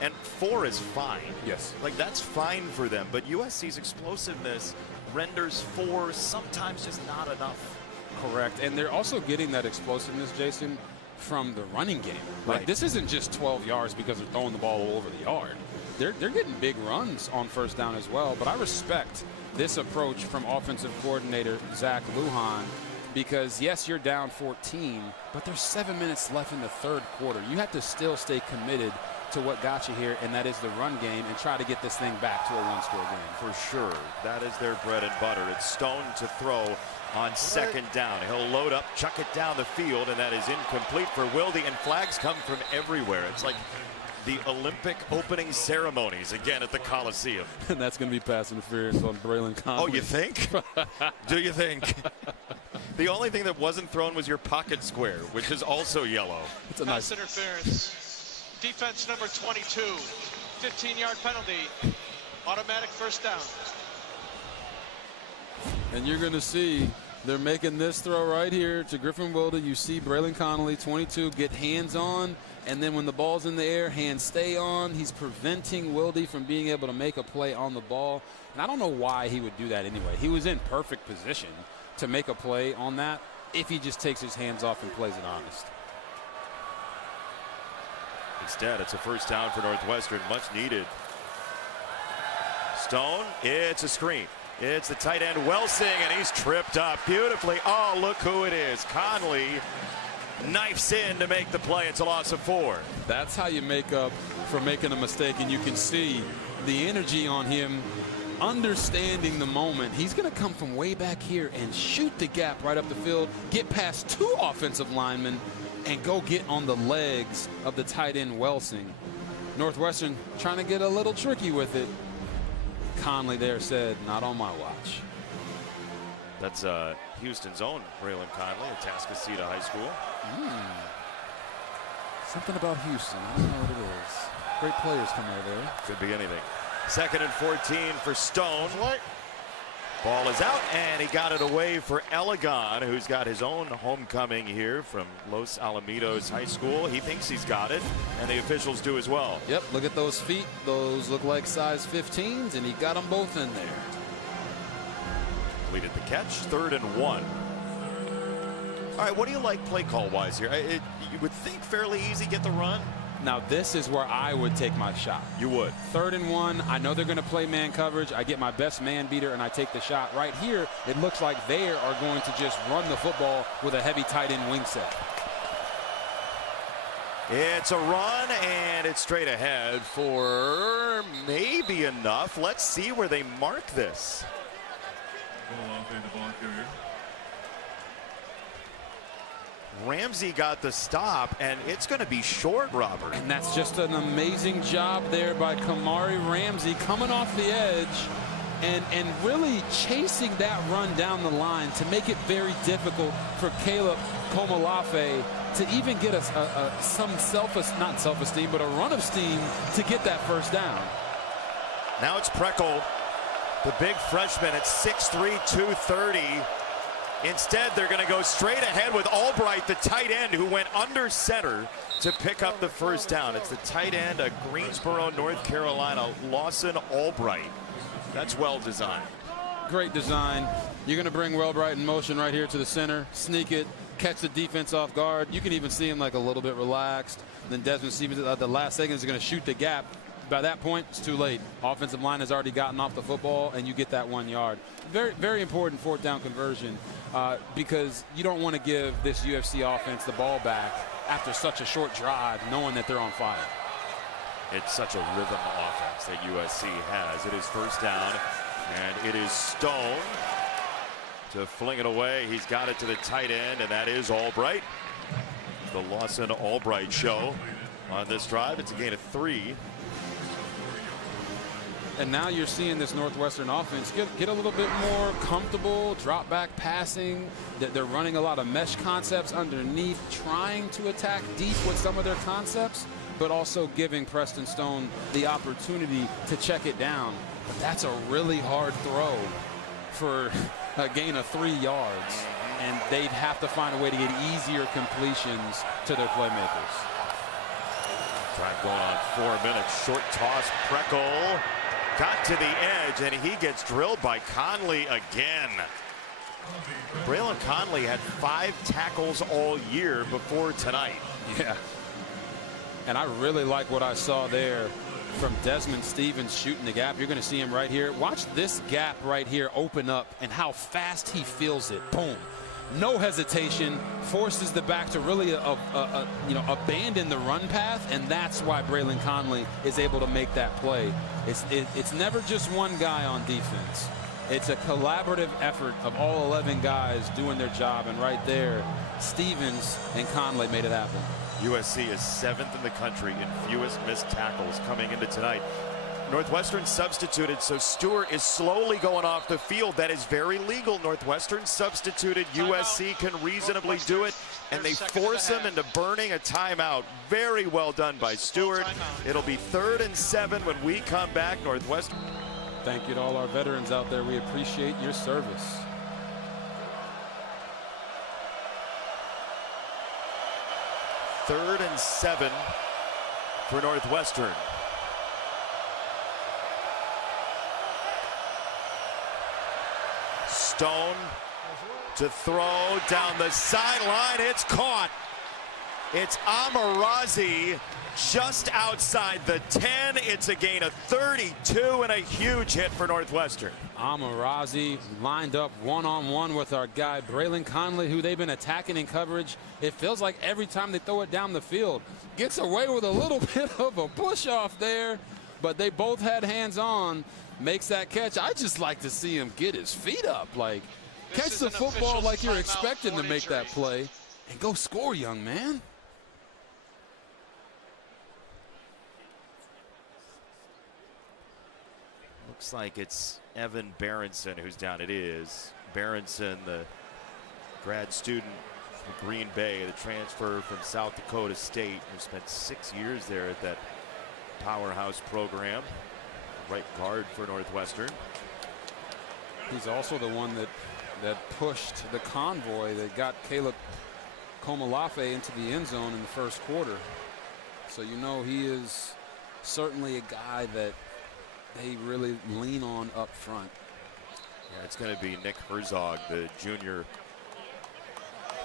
And 4 is fine. Yes. Like, that's fine for them. But USC's explosiveness renders 4 sometimes just not enough. Correct. And they're also getting that explosiveness, Jason, from the running game. Like, Right. this isn't just 12 yards because they're throwing the ball all over the yard. They're getting big runs on first down as well. But I respect this approach from offensive coordinator Zach Lujan because, yes, you're down 14, but there's 7 minutes left in the third quarter. You have to still stay committed to what got you here, and that is the run game, and try to get this thing back to a one-score game. For sure. That is their bread and butter. It's Stone to throw on second down. He'll load up, chuck it down the field, and that is incomplete for Wilde, and flags come from everywhere. It's like the Olympic opening ceremonies again at the Coliseum. And that's going to be pass interference on Braylon Conley. Oh, you think? Do you think? The only thing that wasn't thrown was your pocket square, which is also yellow. It's a Pass nice interference. Defense number 22. 15-yard penalty. Automatic first down. And you're going to see they're making this throw right here to Griffin Wilde. You see Braylon Conley, 22, get hands on. And then when the ball's in the air, hands stay on. He's preventing Wilde from being able to make a play on the ball. And I don't know why he would do that anyway. He was in perfect position to make a play on that if he just takes his hands off and plays it honest. Instead, it's a first down for Northwestern, much needed. Stone, it's a screen. It's the tight end Welsing, and he's tripped up beautifully. Oh, look who it is. Conley knifes in to make the play. It's a loss of 4. That's how you make up for making a mistake, and you can see the energy on him, understanding the moment. He's going to come from way back here and shoot the gap right up the field, get past 2 offensive linemen, and go get on the legs of the tight end Welsing. Northwestern trying to get a little tricky with it. Conley there said, not on my watch. That's Houston's own Braylon Conley at Atascocita High School. Something about Houston. I don't know what it is. Great players come out of there. Could be anything. 2nd and 14 for Stone. Ball is out, and he got it away for Elegon, who's got his own homecoming here from Los Alamitos High School. He thinks he's got it, and the officials do as well. Yep, look at those feet. Those look like size 15s, and he got them both in there. Completed the catch. 3rd and 1. All right, what do you like play call-wise here? You would think fairly easy, get the run. Now, this is where I would take my shot. You would. 3rd and 1. I know they're going to play man coverage. I get my best man beater, and I take the shot. Right here, it looks like they are going to just run the football with a heavy tight end wing set. It's a run, and it's straight ahead for maybe enough. Let's see where they mark this. Ramsey got the stop, and it's going to be short, Robert. And that's just an amazing job there by Kamari Ramsey coming off the edge and really chasing that run down the line to make it very difficult for Caleb Komolafe to even get some not self-esteem, but a run of steam to get that first down. Now it's Preckle, the big freshman at 6'3", 230. Instead, they're going to go straight ahead with Albright, the tight end, who went under center to pick up the first down. It's the tight end of Greensboro, North Carolina, Lawson Albright. That's well designed. Great design. You're going to bring Albright in motion right here to the center, sneak it, catch the defense off guard. You can even see him like a little bit relaxed. Then Desmond Stevens at the last second is going to shoot the gap. By that point, it's too late. Offensive line has already gotten off the football, and you get that 1 yard. Very, very important 4th down conversion because you don't want to give this UFC offense the ball back after such a short drive, knowing that they're on fire. It's such a rhythm offense that USC has. It is 1st down, and it is Stone to fling it away. He's got it to the tight end, and that is Albright. The Lawson Albright show on this drive. It's a gain of 3. And now you're seeing this Northwestern offense get a little bit more comfortable, drop back passing. They're running a lot of mesh concepts underneath, trying to attack deep with some of their concepts, but also giving Preston Stone the opportunity to check it down. But that's a really hard throw for a gain of 3 yards. And they'd have to find a way to get easier completions to their playmakers. Drive going on 4 minutes. Short toss, Preckle. Got to the edge, and he gets drilled by Conley again. Braylon Conley had 5 tackles all year before tonight. Yeah. And I really like what I saw there from Desmond Stevens shooting the gap. You're going to see him right here. Watch this gap right here open up and how fast he fills it. Boom. No hesitation, forces the back to really abandon the run path, and that's why Braylon Conley is able to make that play. It's never just one guy on defense. It's a collaborative effort of all 11 guys doing their job, and right there, Stevens and Conley made it happen. USC is 7th in the country in fewest missed tackles coming into tonight. Northwestern substituted, so Stewart is slowly going off the field. That is very legal. Northwestern substituted. USC can reasonably do it, and they force him into burning a timeout. Very well done by Stewart. It'll be 3rd and 7 when we come back. Northwestern. Thank you to all our veterans out there. We appreciate your service. Third and 7 for Northwestern. Stone to throw down the sideline. It's caught. It's Amarazi just outside the 10. It's a gain of 32 and a huge hit for Northwestern. Amarazi lined up one-on-one with our guy Braylon Conley, who they've been attacking in coverage. It feels like every time they throw it down the field, gets away with a little bit of a push off there, but they both had hands on. Makes that catch. I just like to see him get his feet up, like catch the football like you're expecting to make that play and go score, young man. Looks like it's Evan Berenson who's down. It is Berenson, the grad student from Green Bay, the transfer from South Dakota State, who spent 6 years there at that powerhouse program. Right guard for Northwestern. He's also the one that pushed the convoy that got Caleb Komolafe into the end zone in the first quarter. So you know he is certainly a guy that they really lean on up front. Yeah, it's going to be Nick Herzog, the junior,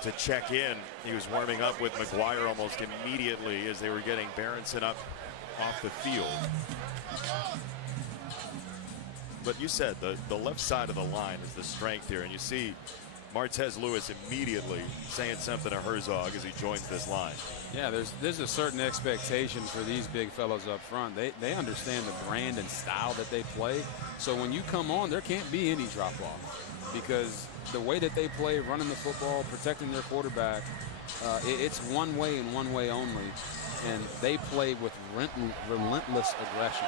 to check in. He was warming up with McGuire almost immediately as they were getting Berenson up off the field. But you said the left side of the line is the strength here, and you see Martez Lewis immediately saying something to Herzog as he joins this line. Yeah, there's a certain expectation for these big fellows up front. They understand the brand and style that they play. So when you come on, there can't be any drop off, because the way that they play, running the football, protecting their quarterback, it's one way and one way only, and they play with relentless aggression.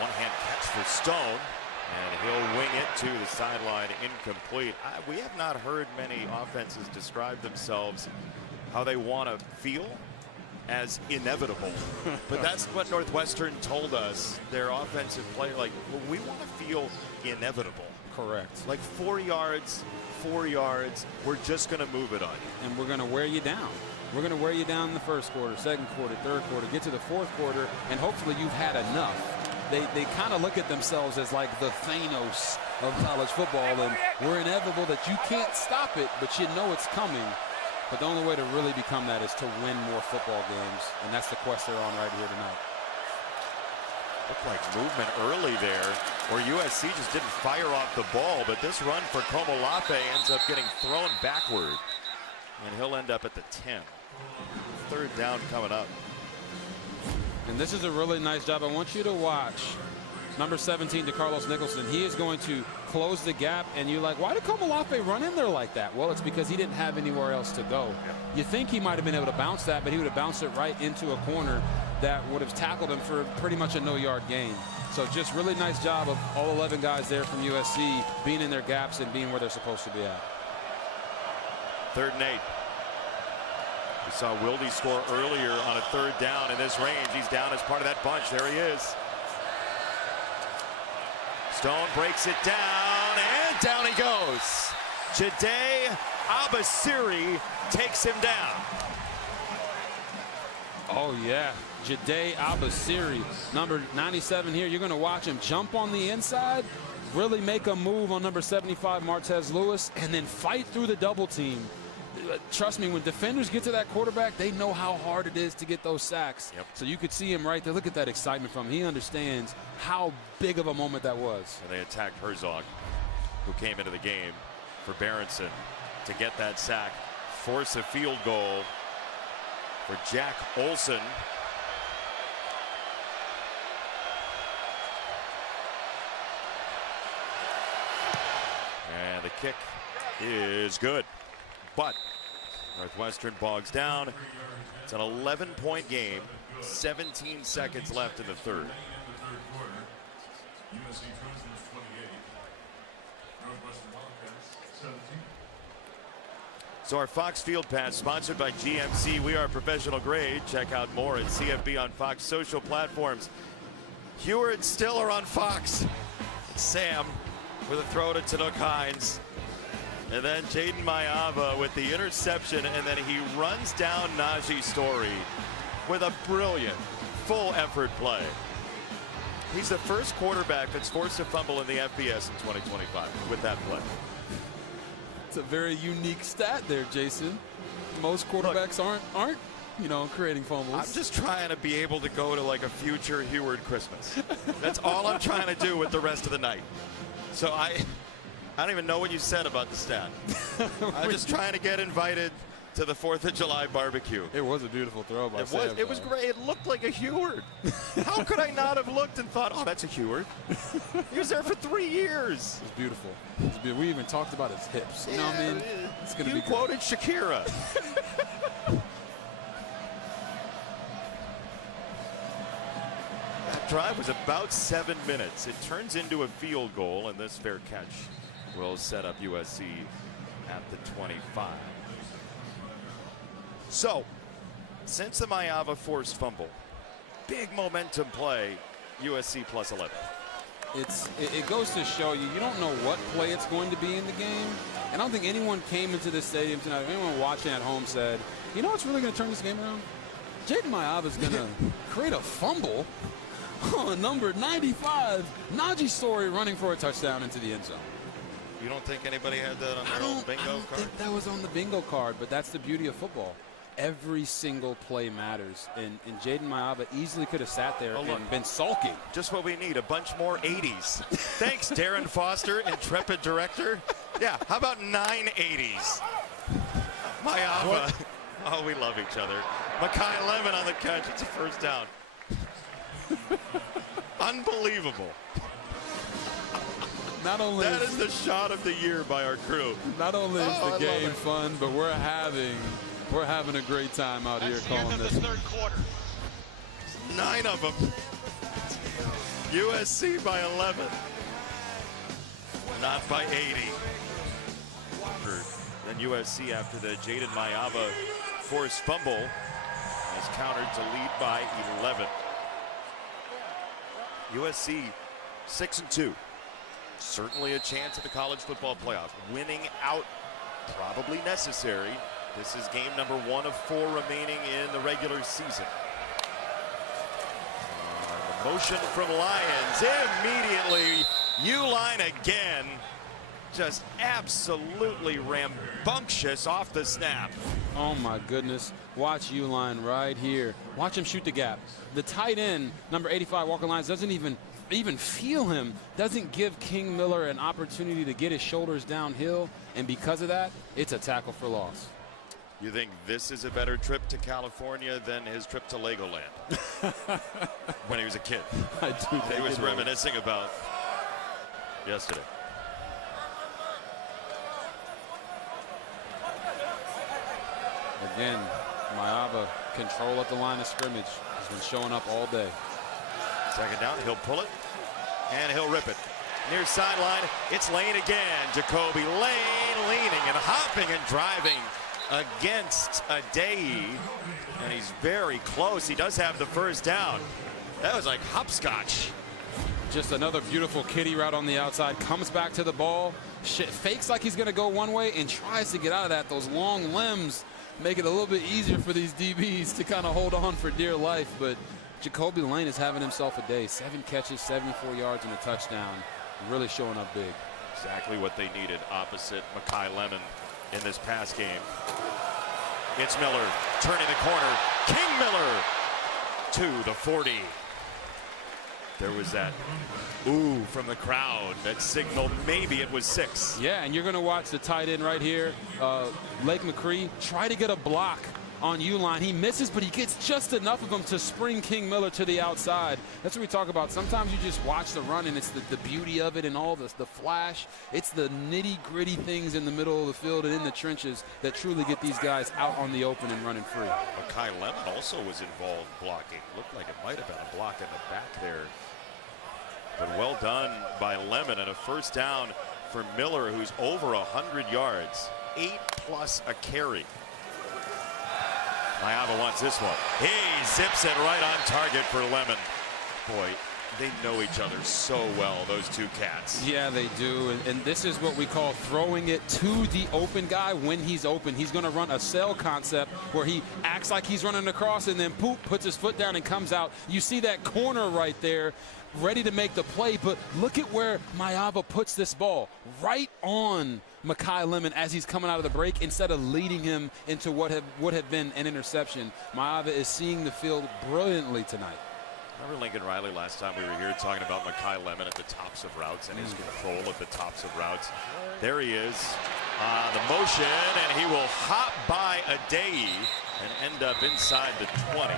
One-hand catch for Stone, and he'll wing it to the sideline, incomplete. We have not heard many offenses describe themselves how they want to feel as inevitable. But that's what Northwestern told us their offensive play, like, well, we want to feel inevitable. Correct. Like 4 yards, 4 yards, we're just going to move it on you. And we're going to wear you down. We're going to wear you down in the first quarter, second quarter, third quarter, get to the fourth quarter, and hopefully you've had enough. They kind of look at themselves as like the Thanos of college football, and we're inevitable that you can't stop it, but you know it's coming. But the only way to really become that is to win more football games, and that's the quest they're on right here tonight. Looked like movement early there, where USC just didn't fire off the ball, but this run for Komolafe ends up getting thrown backward, and he'll end up at the 10. Third down coming up. And this is a really nice job. I want you to watch number 17, DeCarlos Nicholson. He is going to close the gap, and you're like, why did Komolafe run in there like that? Well, it's because he didn't have anywhere else to go. You think he might have been able to bounce that, but he would have bounced it right into a corner that would have tackled him for pretty much a no-yard gain. So just really nice job of all 11 guys there from USC being in their gaps and being where they're supposed to be at. 3rd and 8. We saw Wilde score earlier on a 3rd down in this range. He's down as part of that bunch. There he is. Stone breaks it down, and down he goes. Jade Abasiri takes him down. Oh, yeah. Jade Abasiri, number 97 here. You're going to watch him jump on the inside, really make a move on number 75, Martez Lewis, and then fight through the double team. Trust me, when defenders get to that quarterback, they know how hard it is to get those sacks. Yep. So you could see him right there. Look at that excitement from him. He understands how big of a moment that was. And they attacked Herzog, who came into the game for Berenson to get that sack, force a field goal for Jack Olson. And the kick is good. But Northwestern bogs down. It's an 11-point game. 17 seconds left in the third. USC Trojans 28. Northwestern Wildcats 17. So our Fox Field Pass, sponsored by GMC. We are professional grade. Check out more at CFB on Fox social platforms. Heward and Stiller on Fox. Sam with a throw to Tanook Hines. And then Jaden Mayava with the interception, and then he runs down Najee Story with a brilliant, full-effort play. He's the first quarterback that's forced a fumble in the FBS in 2025 with that play. It's a very unique stat there, Jason. Most quarterbacks aren't creating fumbles. I'm just trying to be able to go to like a future Heward Christmas. That's all I'm trying to do with the rest of the night. So I don't even know what you said about the stat. I'm just trying to get invited to the 4th of July barbecue. It was a beautiful throw by Sam. It was great. It looked like a Heward. How could I not have looked and thought, oh, that's a Heward? He was there for 3 years. It's beautiful. We even talked about his hips. You know what I mean? It's going to be You quoted Shakira. That drive was about 7 minutes. It turns into a field goal, and this fair catch will set up USC at the 25. So, since the Maiava forced fumble, big momentum play, USC plus 11. It goes to show you don't know what play it's going to be in the game. And I don't think anyone came into the stadium tonight, anyone watching at home said, you know what's really going to turn this game around? Jaden Maiava is going to create a fumble on number 95, Najee Story running for a touchdown into the end zone. You don't think anybody had that on their own bingo card? I don't think that was on the bingo card, but that's the beauty of football. Every single play matters, and Jaden Maiava easily could have sat there and been sulking. Just what we need, a bunch more 80s. Thanks, Darren Foster, intrepid director. Yeah, how about 9 80s? Maiava. Oh, we love each other. Makai Lemon on the catch. It's a first down. Unbelievable. Not only that is the shot of the year by our crew. Not only is the game fun, but we're having a great time out here calling this. The third quarter. 9 of them. USC by 11. Not by 80. Then USC, after the Jaden Maiava forced fumble, has countered to lead by 11. USC 6-2. Certainly a chance at the college football playoff. Winning out, probably necessary. This is game number 1 of 4 remaining in the regular season. The motion from Lions. Immediately, U-line again. Just absolutely rambunctious off the snap. Oh my goodness. Watch U-line right here. Watch him shoot the gap. The tight end, number 85, Walker Lyons, doesn't even feel him, doesn't give King Miller an opportunity to get his shoulders downhill, and because of that, it's a tackle for loss. You think this is a better trip to California than his trip to Legoland when he was a kid? I do. He was reminiscing about yesterday. Again, Maiava, control at the line of scrimmage. He's been showing up all day. Second down, he'll pull it, and he'll rip it. Near sideline, it's Lane again. Jacoby Lane leaning and hopping and driving against Adei, and he's very close. He does have the first down. That was like hopscotch. Just another beautiful kitty route on the outside. Comes back to the ball, fakes like he's going to go one way, and tries to get out of that. Those long limbs make it a little bit easier for these DBs to kind of hold on for dear life. But Jacoby Lane is having himself a day. 7 catches, 74 yards, and a touchdown. Really showing up big. Exactly what they needed opposite Makai Lemon in this pass game. It's Miller turning the corner. King Miller to the 40. There was that ooh from the crowd that signaled maybe it was 6. Yeah, and you're going to watch the tight end right here, Lake McCree, try to get a block on U-line. He misses, but he gets just enough of them to spring King Miller to the outside. That's what we talk about. Sometimes you just watch the run, and it's the beauty of it and all the flash. It's the nitty-gritty things in the middle of the field and in the trenches that truly get these guys out on the open and running free. Makai Lemon also was involved blocking. Looked like it might have been a block in the back there. But well done by Lemon, and a first down for Miller, who's over 100 yards. 8+ a carry. Maiava wants this one. He zips it right on target for Lemon. Boy, they know each other so well, those two cats. Yeah, they do. And this is what we call throwing it to the open guy when he's open. He's going to run a cell concept where he acts like he's running across and then poop, puts his foot down and comes out. You see that corner right there, ready to make the play. But look at where Maiava puts this ball. Right on Makai Lemon as he's coming out of the break instead of leading him into what would have been an interception. Maiava is seeing the field brilliantly tonight. Remember Lincoln Riley last time we were here talking about Makai Lemon at the tops of routes and his control at the tops of routes. There he is on the motion, and he will hop by Adei and end up inside the 20.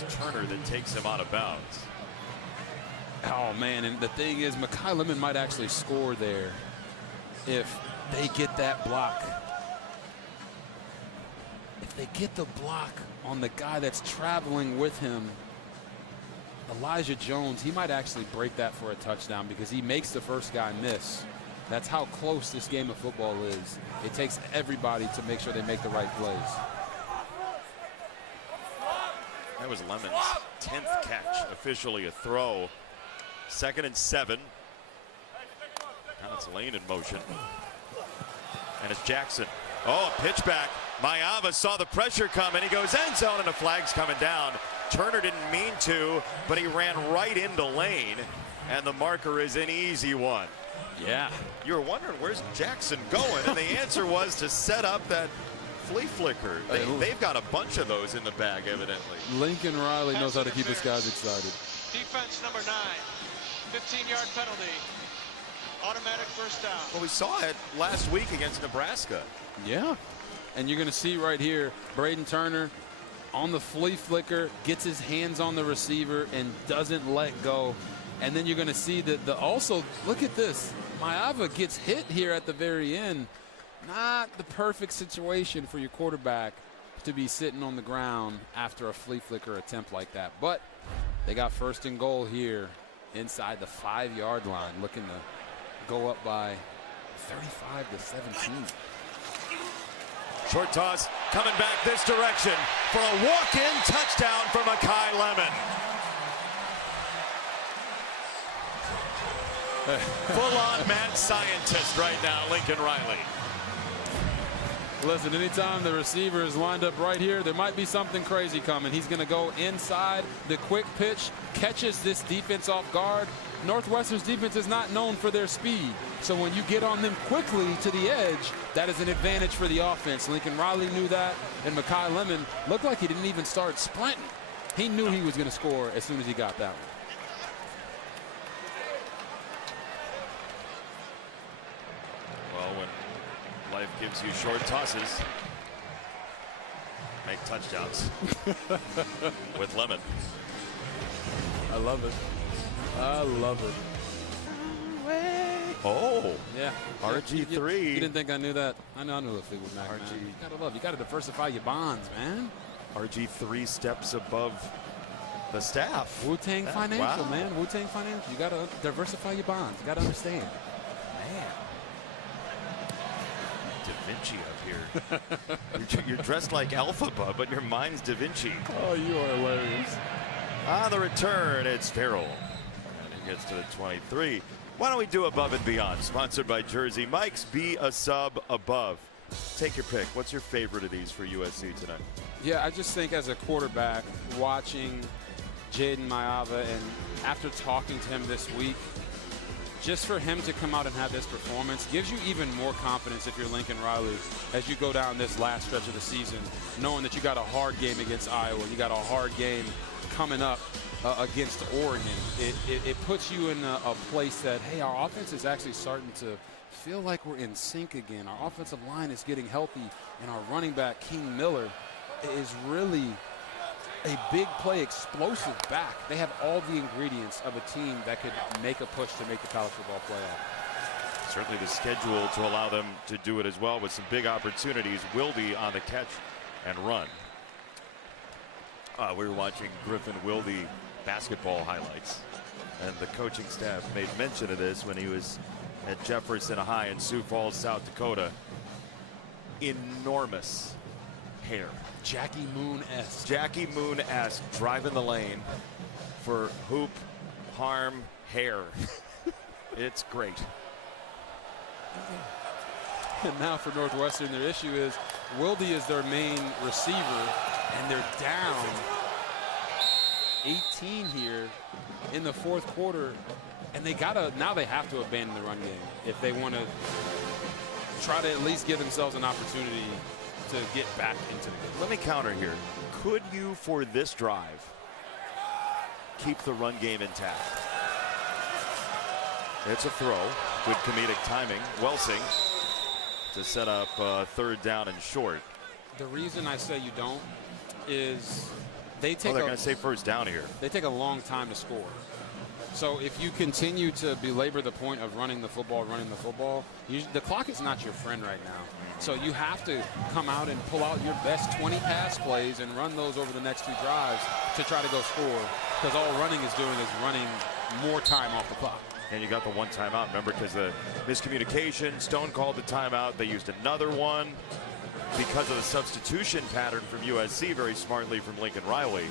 It's Turner that takes him out of bounds. Oh, man, and the thing is, Makai Lemon might actually score there if they get that block. If they get the block on the guy that's traveling with him, Elijah Jones, he might actually break that for a touchdown because he makes the first guy miss. That's how close this game of football is. It takes everybody to make sure they make the right plays. That was Lemon's 10th catch, officially a throw. 2nd and 7. Now it's Lane in motion. And it's Jackson. Oh, a pitch back. Maiava saw the pressure coming. He goes end zone, and the flag's coming down. Turner didn't mean to, but he ran right into Lane, and the marker is an easy one. Yeah. You were wondering, where's Jackson going? And the answer was to set up that flea flicker. They've got a bunch of those in the bag, evidently. Lincoln Riley knows how to keep his guys excited. Defense number 9, 15-yard penalty. Automatic first down. Well, we saw it last week against Nebraska. Yeah. And you're going to see right here, Braden Turner on the flea flicker, gets his hands on the receiver and doesn't let go. And then you're going to see that also, look at this. Maiava gets hit here at the very end. Not the perfect situation for your quarterback to be sitting on the ground after a flea flicker attempt like that. But they got 1st and goal here inside the 5-yard line, looking to go up by 35-17. Short toss coming back this direction for a walk-in touchdown for Makai Lemon. Full-on mad scientist right now, Lincoln Riley. Listen, anytime the receiver is lined up right here, there might be something crazy coming. He's going to go inside, the quick pitch, catches this defense off guard. Northwestern's defense is not known for their speed. So when you get on them quickly to the edge, that is an advantage for the offense. Lincoln Riley knew that, and Makai Lemon looked like he didn't even start sprinting. He knew he was going to score as soon as he got that one. Well, when life gives you short tosses, make touchdowns with Lemon. I love it. I love it. Oh, yeah. RG3. You didn't think I knew that? I knew the Fleetwood Mac. RG. Man. You gotta diversify your bonds, man. RG3 steps above the staff. Wu-Tang Financial, wow. man. Wu-Tang Financial. You gotta diversify your bonds. You gotta understand. Man. Da Vinci up here. You're dressed like Elphaba, but your mind's Da Vinci. Oh, you are hilarious. On the return, it's Farrell. And he gets to the 23. Why don't we do Above and Beyond? Sponsored by Jersey Mike's. Be a sub above. Take your pick. What's your favorite of these for USC tonight? Yeah, I just think as a quarterback, watching Jaden Maiava, and after talking to him this week, just for him to come out and have this performance gives you even more confidence if you're Lincoln Riley as you go down this last stretch of the season, knowing that you got a hard game against Iowa, you got a hard game coming up against Oregon. It puts you in a place that, hey, our offense is actually starting to feel like we're in sync again. Our offensive line is getting healthy, and our running back, King Miller, is really a big play, explosive back. They have all the ingredients of a team that could make a push to make the college football playoff. Certainly the schedule to allow them to do it as well, with some big opportunities. Wilde on the catch and run. We were watching Griffin Wilde basketball highlights, and the coaching staff made mention of this when he was at Jefferson High in Sioux Falls, South Dakota. Enormous hair. Jackie Moon-esque. Jackie Moon-esque, driving the lane for hoop, harm, hair. It's great. And now for Northwestern, their issue is Wilde is their main receiver, and they're down 18 here in the fourth quarter, and now they have to abandon the run game if they want to try to at least give themselves an opportunity to get back into the game. Let me counter here. Could you, for this drive, keep the run game intact? It's a throw. Good comedic timing. Welsing to set up third down and short. The reason I say you don't is they take they're going to say first down here. They take a long time to score. So if you continue to belabor the point of running the football, the clock is not your friend right now. So you have to come out and pull out your best 20 pass plays and run those over the next 2 drives to try to go score, because all running is doing is running more time off the clock. And you got the one timeout, remember, because the miscommunication. Stone called the timeout. They used another one because of the substitution pattern from USC, very smartly from Lincoln Riley.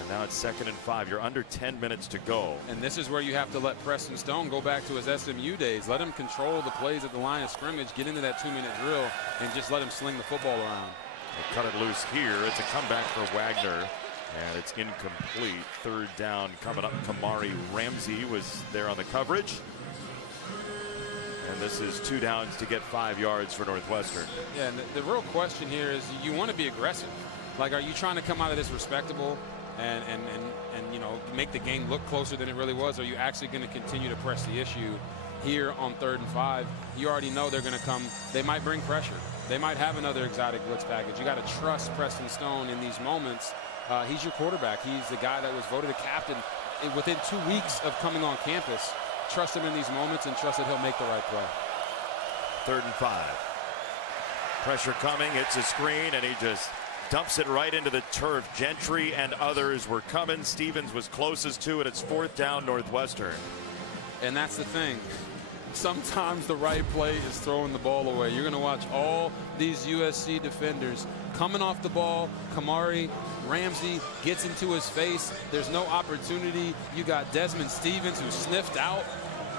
And now it's 2nd and 5. You're under 10 minutes to go. And this is where you have to let Preston Stone go back to his SMU days. Let him control the plays at the line of scrimmage, get into that 2-minute drill, and just let him sling the football around. They cut it loose here. It's a comeback for Wagner. And it's incomplete. Third down coming up. Kamari Ramsey was there on the coverage. And this is 2 downs to get 5 yards for Northwestern. Yeah, and the real question here is, you want to be aggressive. Like, are you trying to come out of this respectable and you know, make the game look closer than it really was? Or are you actually going to continue to press the issue here on 3rd and 5? You already know they're going to come. They might bring pressure. They might have another exotic blitz package. You got to trust Preston Stone in these moments. He's your quarterback. He's the guy that was voted a captain within 2 weeks of coming on campus. Trust him in these moments and trust that he'll make the right play. 3rd and 5. Pressure coming. It's a screen, and he just dumps it right into the turf. Gentry and others were coming. Stevens was closest to it. It's 4th down, Northwestern. And that's the thing. Sometimes the right play is throwing the ball away. You're going to watch all these USC defenders coming off the ball. Kamari Ramsey gets into his face. There's no opportunity. You got Desmond Stevens, who sniffed out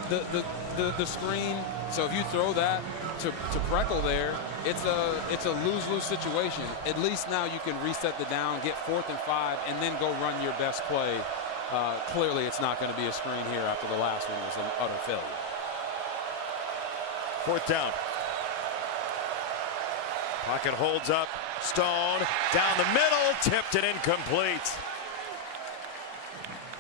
the screen. So if you throw that to Preckle there, it's a lose-lose situation. At least now you can reset the down, get 4th and 5, and then go run your best play. Clearly, it's not going to be a screen here after the last one was an utter failure. 4th down. Pocket holds up. Stone down the middle, tipped it incomplete.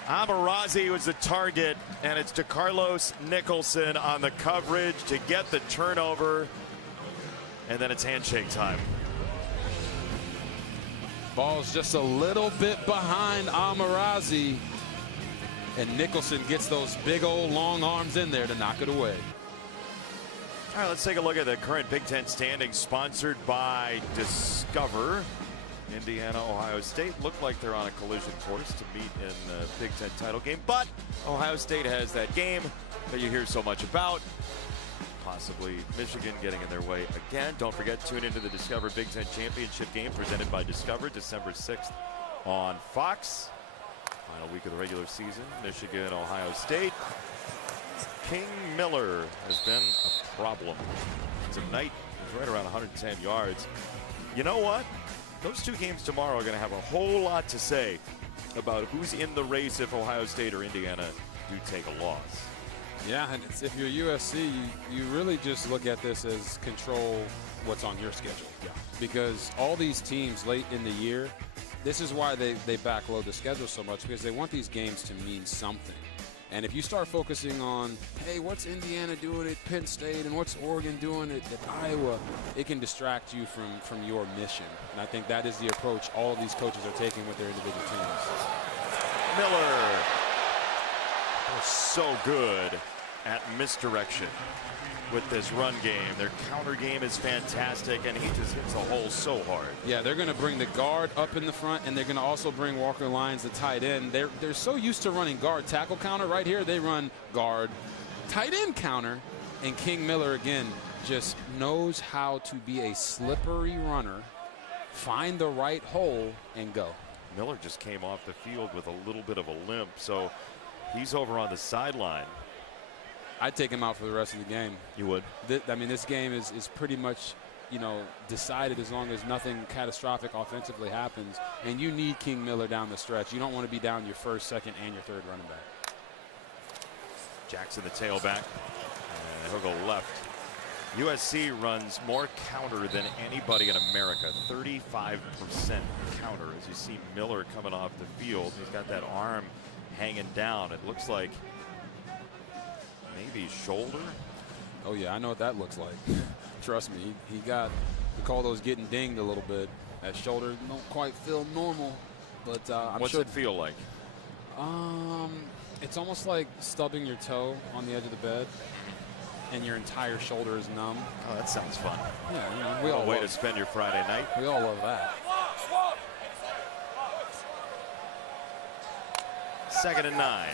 Amarazi was the target, and it's to Carlos Nicholson on the coverage to get the turnover, and then it's handshake time. Ball's just a little bit behind Amarazi, and Nicholson gets those big old long arms in there to knock it away. All right, let's take a look at the current Big Ten standings, sponsored by Discover. Indiana, Ohio State look like they're on a collision course to meet in the Big Ten title game, but Ohio State has that game that you hear so much about. Possibly Michigan getting in their way again. Don't forget, tune into the Discover Big Ten Championship game presented by Discover, December 6th on Fox. Final week of the regular season, Michigan, Ohio State. King Miller has been a problem. Tonight, he's right around 110 yards. You know what? Those 2 games tomorrow are going to have a whole lot to say about who's in the race if Ohio State or Indiana do take a loss. Yeah, and if you're USC, you really just look at this as control what's on your schedule. Yeah. Because all these teams late in the year, this is why they backload the schedule so much, because they want these games to mean something. And if you start focusing on, hey, what's Indiana doing at Penn State and what's Oregon doing at Iowa, it can distract you from your mission. And I think that is the approach all of these coaches are taking with their individual teams. Miller was so good at misdirection with this run game. Their counter game is fantastic, and he just hits the hole so hard. Yeah, they're going to bring the guard up in the front, and they're going to also bring Walker Lyons, the tight end. They're so used to running guard tackle counter. Right here, they run guard tight end counter, and King Miller, again, just knows how to be a slippery runner, find the right hole, and go. Miller just came off the field with a little bit of a limp, so he's over on the sideline. I'd take him out for the rest of the game. You would? I mean, this game is pretty much, you know, decided as long as nothing catastrophic offensively happens. And you need King Miller down the stretch. You don't want to be down your 1st, 2nd, and your 3rd running back. Jackson, the tailback. And he'll go left. USC runs more counter than anybody in America. 35% counter. As you see Miller coming off the field, he's got that arm hanging down. It looks like maybe shoulder. Oh yeah, I know what that looks like. Trust me, we call those getting dinged a little bit. That shoulder don't quite feel normal, but I'm What's sure. it feel like? It's almost like stubbing your toe on the edge of the bed, and your entire shoulder is numb. Oh, that sounds fun. Yeah, you know, we all way love, to spend your Friday night. We all love that. 2nd and 9.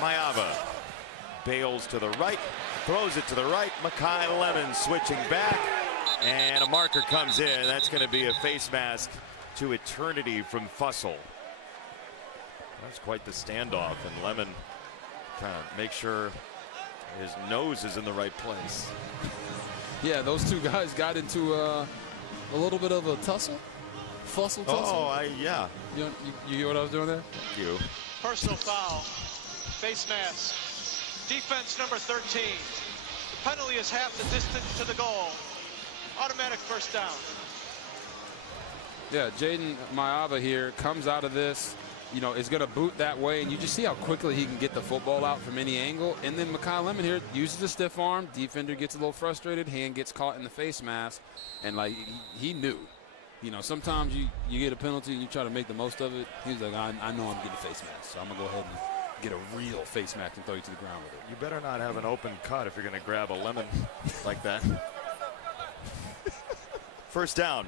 Mayava bails to the right, throws it to the right. Makai Lemon switching back, and a marker comes in. That's going to be a face mask to eternity from Fussell. That's quite the standoff, and Lemon kind of make sure his nose is in the right place. Yeah, those two guys got into a little bit of a tussle. Fussell tussle. Oh, yeah. You hear what I was doing there? Thank you. Personal foul. Face mask. Defense number 13. The penalty is half the distance to the goal. Automatic first down. Yeah, Jaden Mayava here comes out of this, you know, is going to boot that way, and you just see how quickly he can get the football out from any angle. And then Makai Lemon here uses the stiff arm. Defender gets a little frustrated. Hand gets caught in the face mask, and like he knew. You know, sometimes you get a penalty and you try to make the most of it. He's like, I know I'm getting a face mask, so I'm going to go ahead and get a real face mask and throw you to the ground with it. You better not have an open cut if you're going to grab a lemon like that. First down.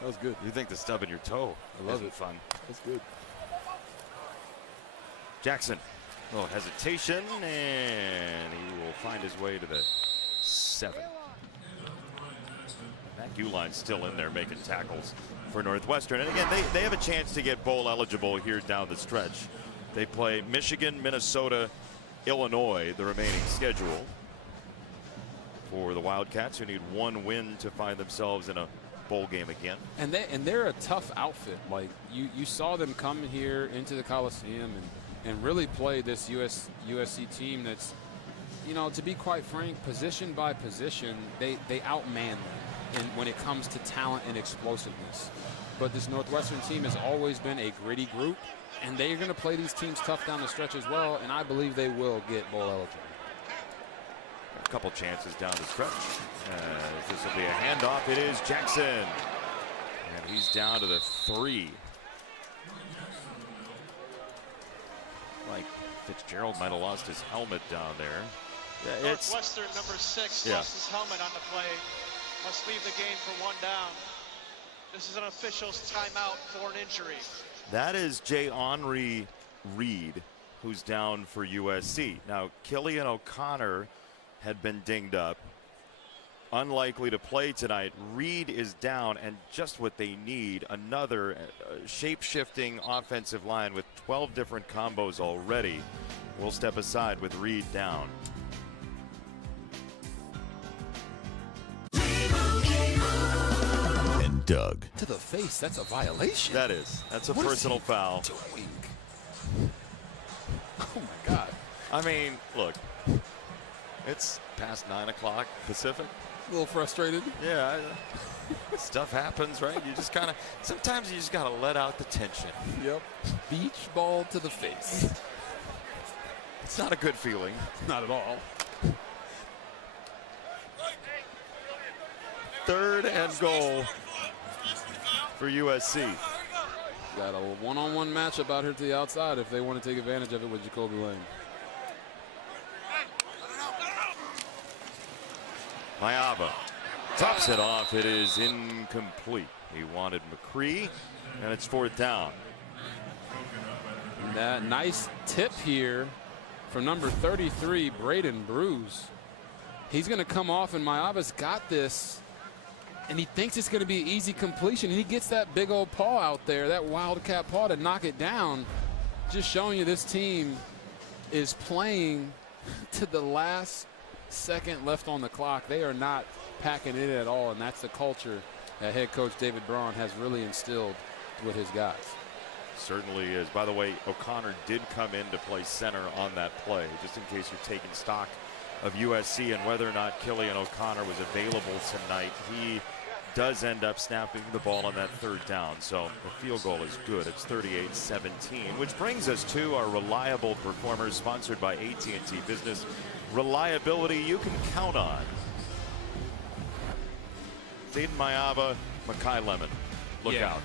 That was good. You think the stub in your toe? I love it. it. Fun. That's good. Jackson. A little hesitation, and he will find his way to the 7. That U-line's still in there making tackles for Northwestern. And again, they have a chance to get bowl eligible here down the stretch. They play Michigan, Minnesota, Illinois, the remaining schedule for the Wildcats, who need one win to find themselves in a bowl game again. And they're a tough outfit. Like you saw them come here into the Coliseum and really play this USC team that's, you know, to be quite frank, position by position, they outman them when it comes to talent and explosiveness. But this Northwestern team has always been a gritty group, and they're going to play these teams tough down the stretch as well, and I believe they will get bowl eligible. A couple chances down the stretch. This will be a handoff. It is Jackson, and he's down to the 3. Like Fitzgerald might have lost his helmet down there. Yeah, Northwestern number 6 lost his helmet on the play. Must leave the game for 1 down. This is an official's timeout for an injury. That is Jay Henry Reed, who's down for USC. Now, Killian O'Connor had been dinged up. Unlikely to play tonight. Reed is down, and just what they need, another shape-shifting offensive line with 12 different combos already. We'll step aside with Reed down. And Doug. To the face, that's a violation. That is. That's a personal foul. Oh my God. I mean, look, it's past 9 o'clock Pacific. A little frustrated. Yeah, stuff happens, right? You just kind of, sometimes you just got to let out the tension. Yep. Beach ball to the face. It's not a good feeling. Not at all. 3rd and goal for USC. Got a one-on-one matchup out here to the outside if they want to take advantage of it with Jacoby Lane. Mayava tops it off. It is incomplete. He wanted McCree, and it's 4th down. That nice tip here from number 33, Braden Bruce. He's going to come off, and Mayava's got this, and he thinks it's going to be an easy completion. And he gets that big old paw out there, that Wildcat paw, to knock it down. Just showing you this team is playing to the last second left on the clock. They are not packing it at all, and that's the culture that head coach David Braun has really instilled with his guys. Certainly is. By the way, O'Connor did come in to play center on that play, just in case you're taking stock of USC and whether or not Killian O'Connor was available tonight. He does end up snapping the ball on that third down, so the field goal is good. It's 38-17, which brings us to our reliable performers, sponsored by AT&T Business. Reliability you can count on. Zayden Mayava, Makai Lemon. Look out.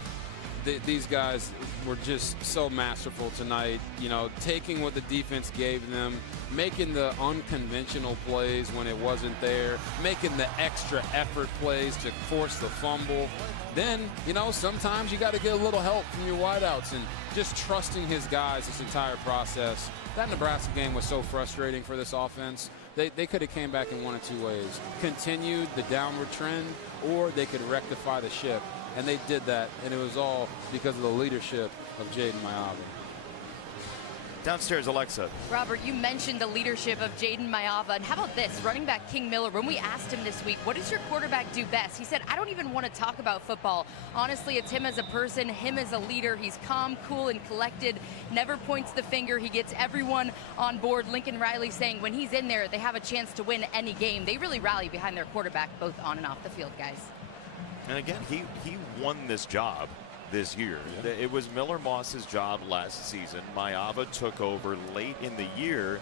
These guys were just so masterful tonight, you know, taking what the defense gave them, making the unconventional plays when it wasn't there, making the extra effort plays to force the fumble. Then, you know, sometimes you got to get a little help from your wideouts, and just trusting his guys this entire process. That Nebraska game was so frustrating for this offense. They could have came back in one of two ways. Continued the downward trend, or they could rectify the ship. And they did that, and it was all because of the leadership of Jayden Mayava. Downstairs, Alexa. Robert, you mentioned the leadership of Jayden Mayava. And how about this? Running back King Miller, when we asked him this week, what does your quarterback do best? He said, I don't even want to talk about football. Honestly, it's him as a person, him as a leader. He's calm, cool, and collected, never points the finger. He gets everyone on board. Lincoln Riley saying when he's in there, they have a chance to win any game. They really rally behind their quarterback, both on and off the field, guys. And again, he won this job this year. Yeah. It was Miller Moss's job last season. Mayava took over late in the year,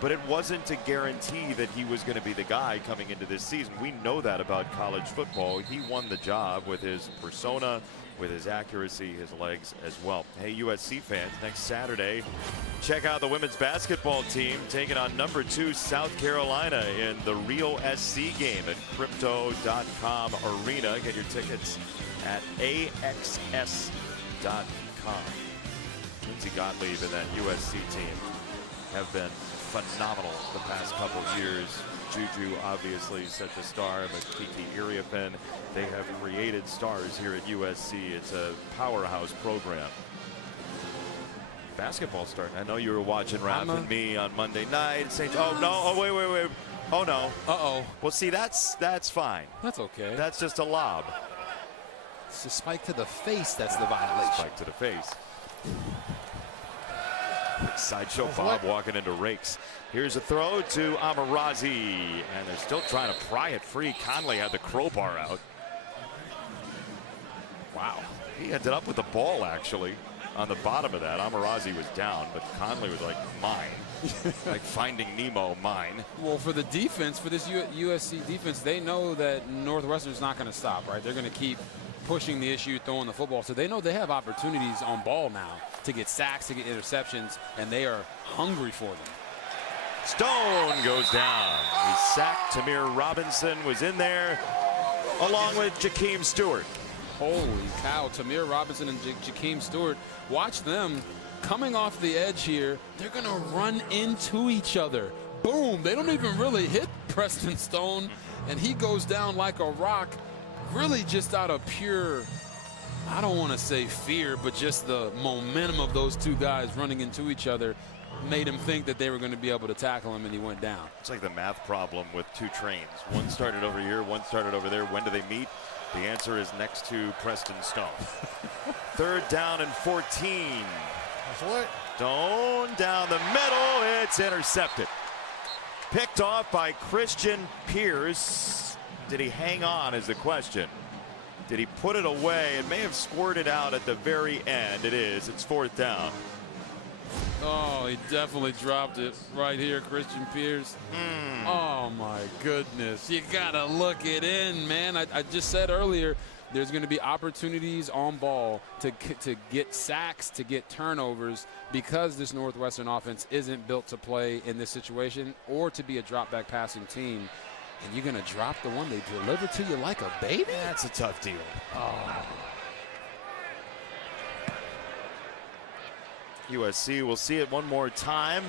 but it wasn't a guarantee that he was going to be the guy coming into this season. We know that about college football. He won the job with his persona, with his accuracy, his legs as well. Hey, USC fans, next Saturday, check out the women's basketball team taking on #2 South Carolina in the Real SC game at Crypto.com Arena. Get your tickets at AXS.com. Lindsey Gottlieb and that USC team have been phenomenal the past couple years. Juju, obviously, such a star, but Kiki Iriafen, they have created stars here at USC. It's a powerhouse program. Basketball starting. I know you were watching Raph and me on Monday night. Saying, oh no, oh wait. Oh no. Uh-oh. Well, see, that's fine. That's okay. That's just a lob. It's a spike to the face that's the violation. Spike to the face. Sideshow Bob walking into rakes. Here's a throw to Amarazi, and they're still trying to pry it free. Conley had the crowbar out. Wow. He ended up with the ball, actually, on the bottom of that. Amarazi was down, but Conley was like, mine. Like Finding Nemo, mine. Well, for the defense, for this USC defense, they know that Northwestern's not going to stop, right? They're going to keep pushing the issue, throwing the football. So they know they have opportunities on ball now to get sacks, to get interceptions, and they are hungry for them. Stone goes down. He sacked. Tamir Robinson was in there, along with Jakeem Stewart. Holy cow, Tamir Robinson and Jakeem Stewart. Watch them coming off the edge here. They're going to run into each other. Boom. They don't even really hit Preston Stone, and he goes down like a rock, really just out of pure, I don't want to say fear, but just the momentum of those two guys running into each other made him think that they were going to be able to tackle him, and he went down. It's like the math problem with two trains. One started over here, one started over there. When do they meet? The answer is next to Preston Stone. 3rd down and 14. Stone down the middle. It's intercepted. Picked off by Christian Pierce. Did he hang on is the question. Did he put it away? It may have squirted out at the very end. It is. It's 4th down. Oh, he definitely dropped it right here, Christian Pierce. Oh, my goodness. You got to look it in, man. I just said earlier, there's going to be opportunities on ball to get sacks, to get turnovers, because this Northwestern offense isn't built to play in this situation or to be a drop-back passing team. And you're going to drop the one they deliver to you like a baby? That's a tough deal. Oh. USC will see it one more time.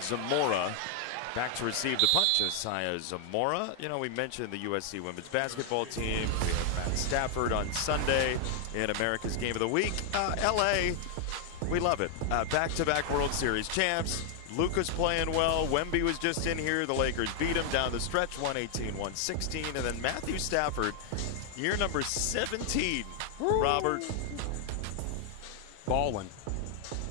Zamora back to receive the punt. Josiah Zamora. You know, we mentioned the USC women's basketball team. We have Matt Stafford on Sunday in America's Game of the Week. LA, we love it. Back-to-back World Series champs. Luka's playing well. Wemby was just in here. The Lakers beat him down the stretch, 118-116. And then Matthew Stafford, year number 17. Robert. Ballin'.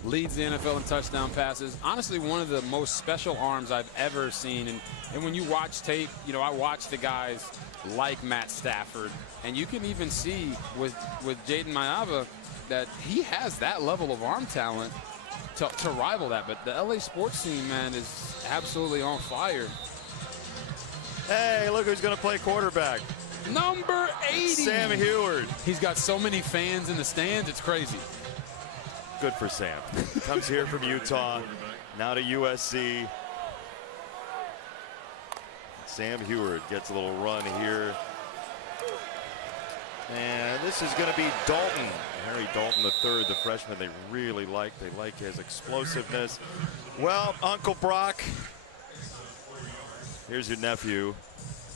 leads the NFL in touchdown passes. Honestly, one of the most special arms I've ever seen. And when you watch tape, you know, I watch the guys like Matt Stafford, and you can even see with Jaden Maiava that he has that level of arm talent to rival that. But the LA sports team, man, is absolutely on fire. Hey, look who's going to play quarterback. Number 80. Sam Heward. He's got so many fans in the stands, it's crazy. Good for Sam. Comes here from Utah, now to USC. Sam Heward gets a little run here. And this is going to be Dalton. Harry Dalton III, the freshman they really like. They like his explosiveness. Well, Uncle Brock, here's your nephew.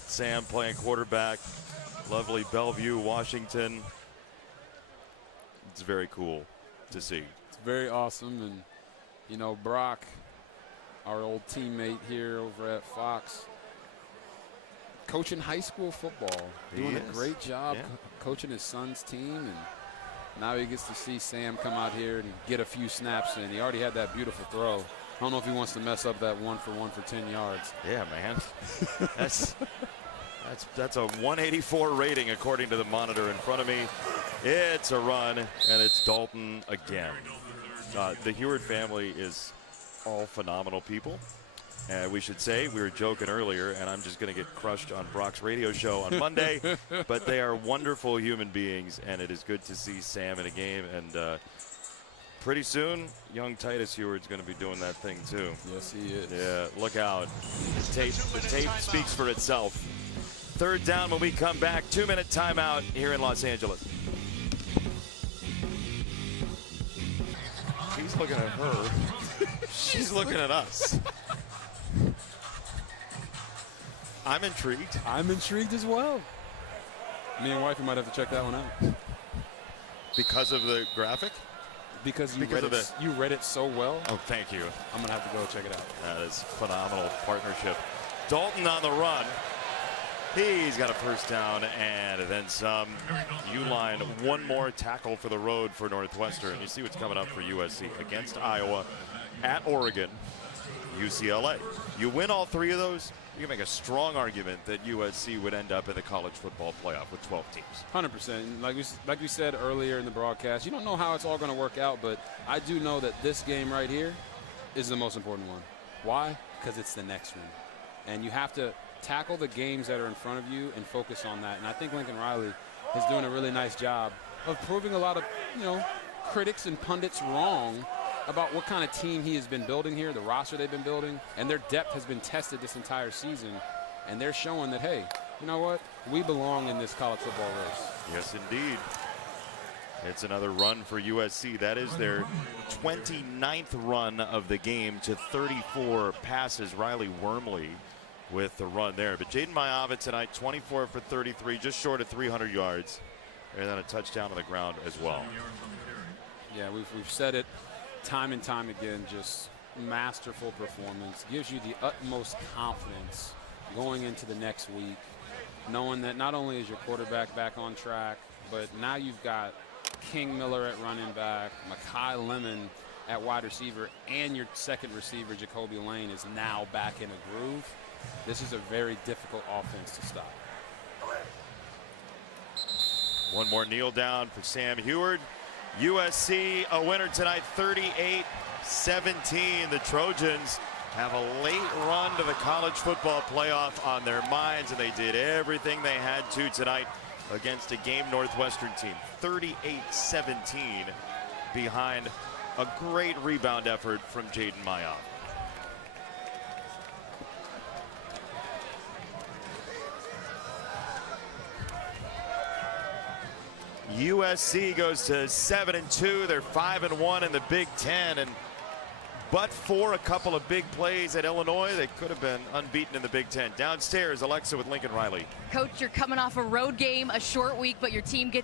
Sam playing quarterback. Lovely Bellevue, Washington. It's very cool to see. It's very awesome. And, you know, Brock, our old teammate here over at Fox, coaching high school football, doing a great job coaching his son's team, and now he gets to see Sam come out here and get a few snaps in. He already had that beautiful throw. I don't know if he wants to mess up that 1-for-1 for 10 yards. Yeah, man. That's a 184 rating according to the monitor in front of me. It's a run, and it's Dalton again. The Heward family is all phenomenal people. We should say, we were joking earlier, and I'm just going to get crushed on Brock's radio show on Monday, but they are wonderful human beings, and it is good to see Sam in a game. And pretty soon, young Titus Heward's going to be doing that thing too. Yes, he is. Yeah, look out. The tape speaks for itself. Third down when we come back. 2-minute timeout here in Los Angeles. He's looking at her. She's looking at us. I'm intrigued. I'm intrigued as well. Me and wifey might have to check that one out. Because of the graphic? Because you read it so well. Oh, thank you. I'm going to have to go check it out. That is phenomenal partnership. Dalton on the run. He's got a first down and then some. U-line, one more tackle for the road for Northwestern. You see what's coming up for USC against Iowa, at Oregon, UCLA. You win all three of those, you can make a strong argument that USC would end up in the college football playoff with 12 teams. 100%. Like we said earlier in the broadcast, you don't know how it's all going to work out, but I do know that this game right here is the most important one. Why? Because it's the next one. And you have to tackle the games that are in front of you and focus on that. And I think Lincoln Riley is doing a really nice job of proving a lot of, critics and pundits wrong about what kind of team he has been building here, the roster they've been building, and their depth has been tested this entire season. And they're showing that, hey, you know what? We belong in this college football race. Yes, indeed. It's another run for USC. That is their 29th run of the game to 34 passes. Riley Wormley with the run there. But Jaden Maiava tonight, 24 for 33, just short of 300 yards. And then a touchdown on the ground as well. Yeah, we've said it time and time again, just masterful performance. Gives you the utmost confidence going into the next week, knowing that not only is your quarterback back on track, but now you've got King Miller at running back, Makai Lemon at wide receiver, and your second receiver, Jacoby Lane, is now back in a groove. This is a very difficult offense to stop. One more kneel down for Sam Heward. USC a winner tonight, 38-17. The Trojans have a late run to the college football playoff on their minds, and they did everything they had to tonight against a game Northwestern team. 38-17 behind a great rebound effort from Jaden Maiava. USC goes to 7-2. They're 5-1 in the Big Ten, and but for a couple of big plays at Illinois, they could have been unbeaten in the Big Ten. Downstairs, Alexa with Lincoln Riley. Coach, you're coming off a road game, a short week, but your team gets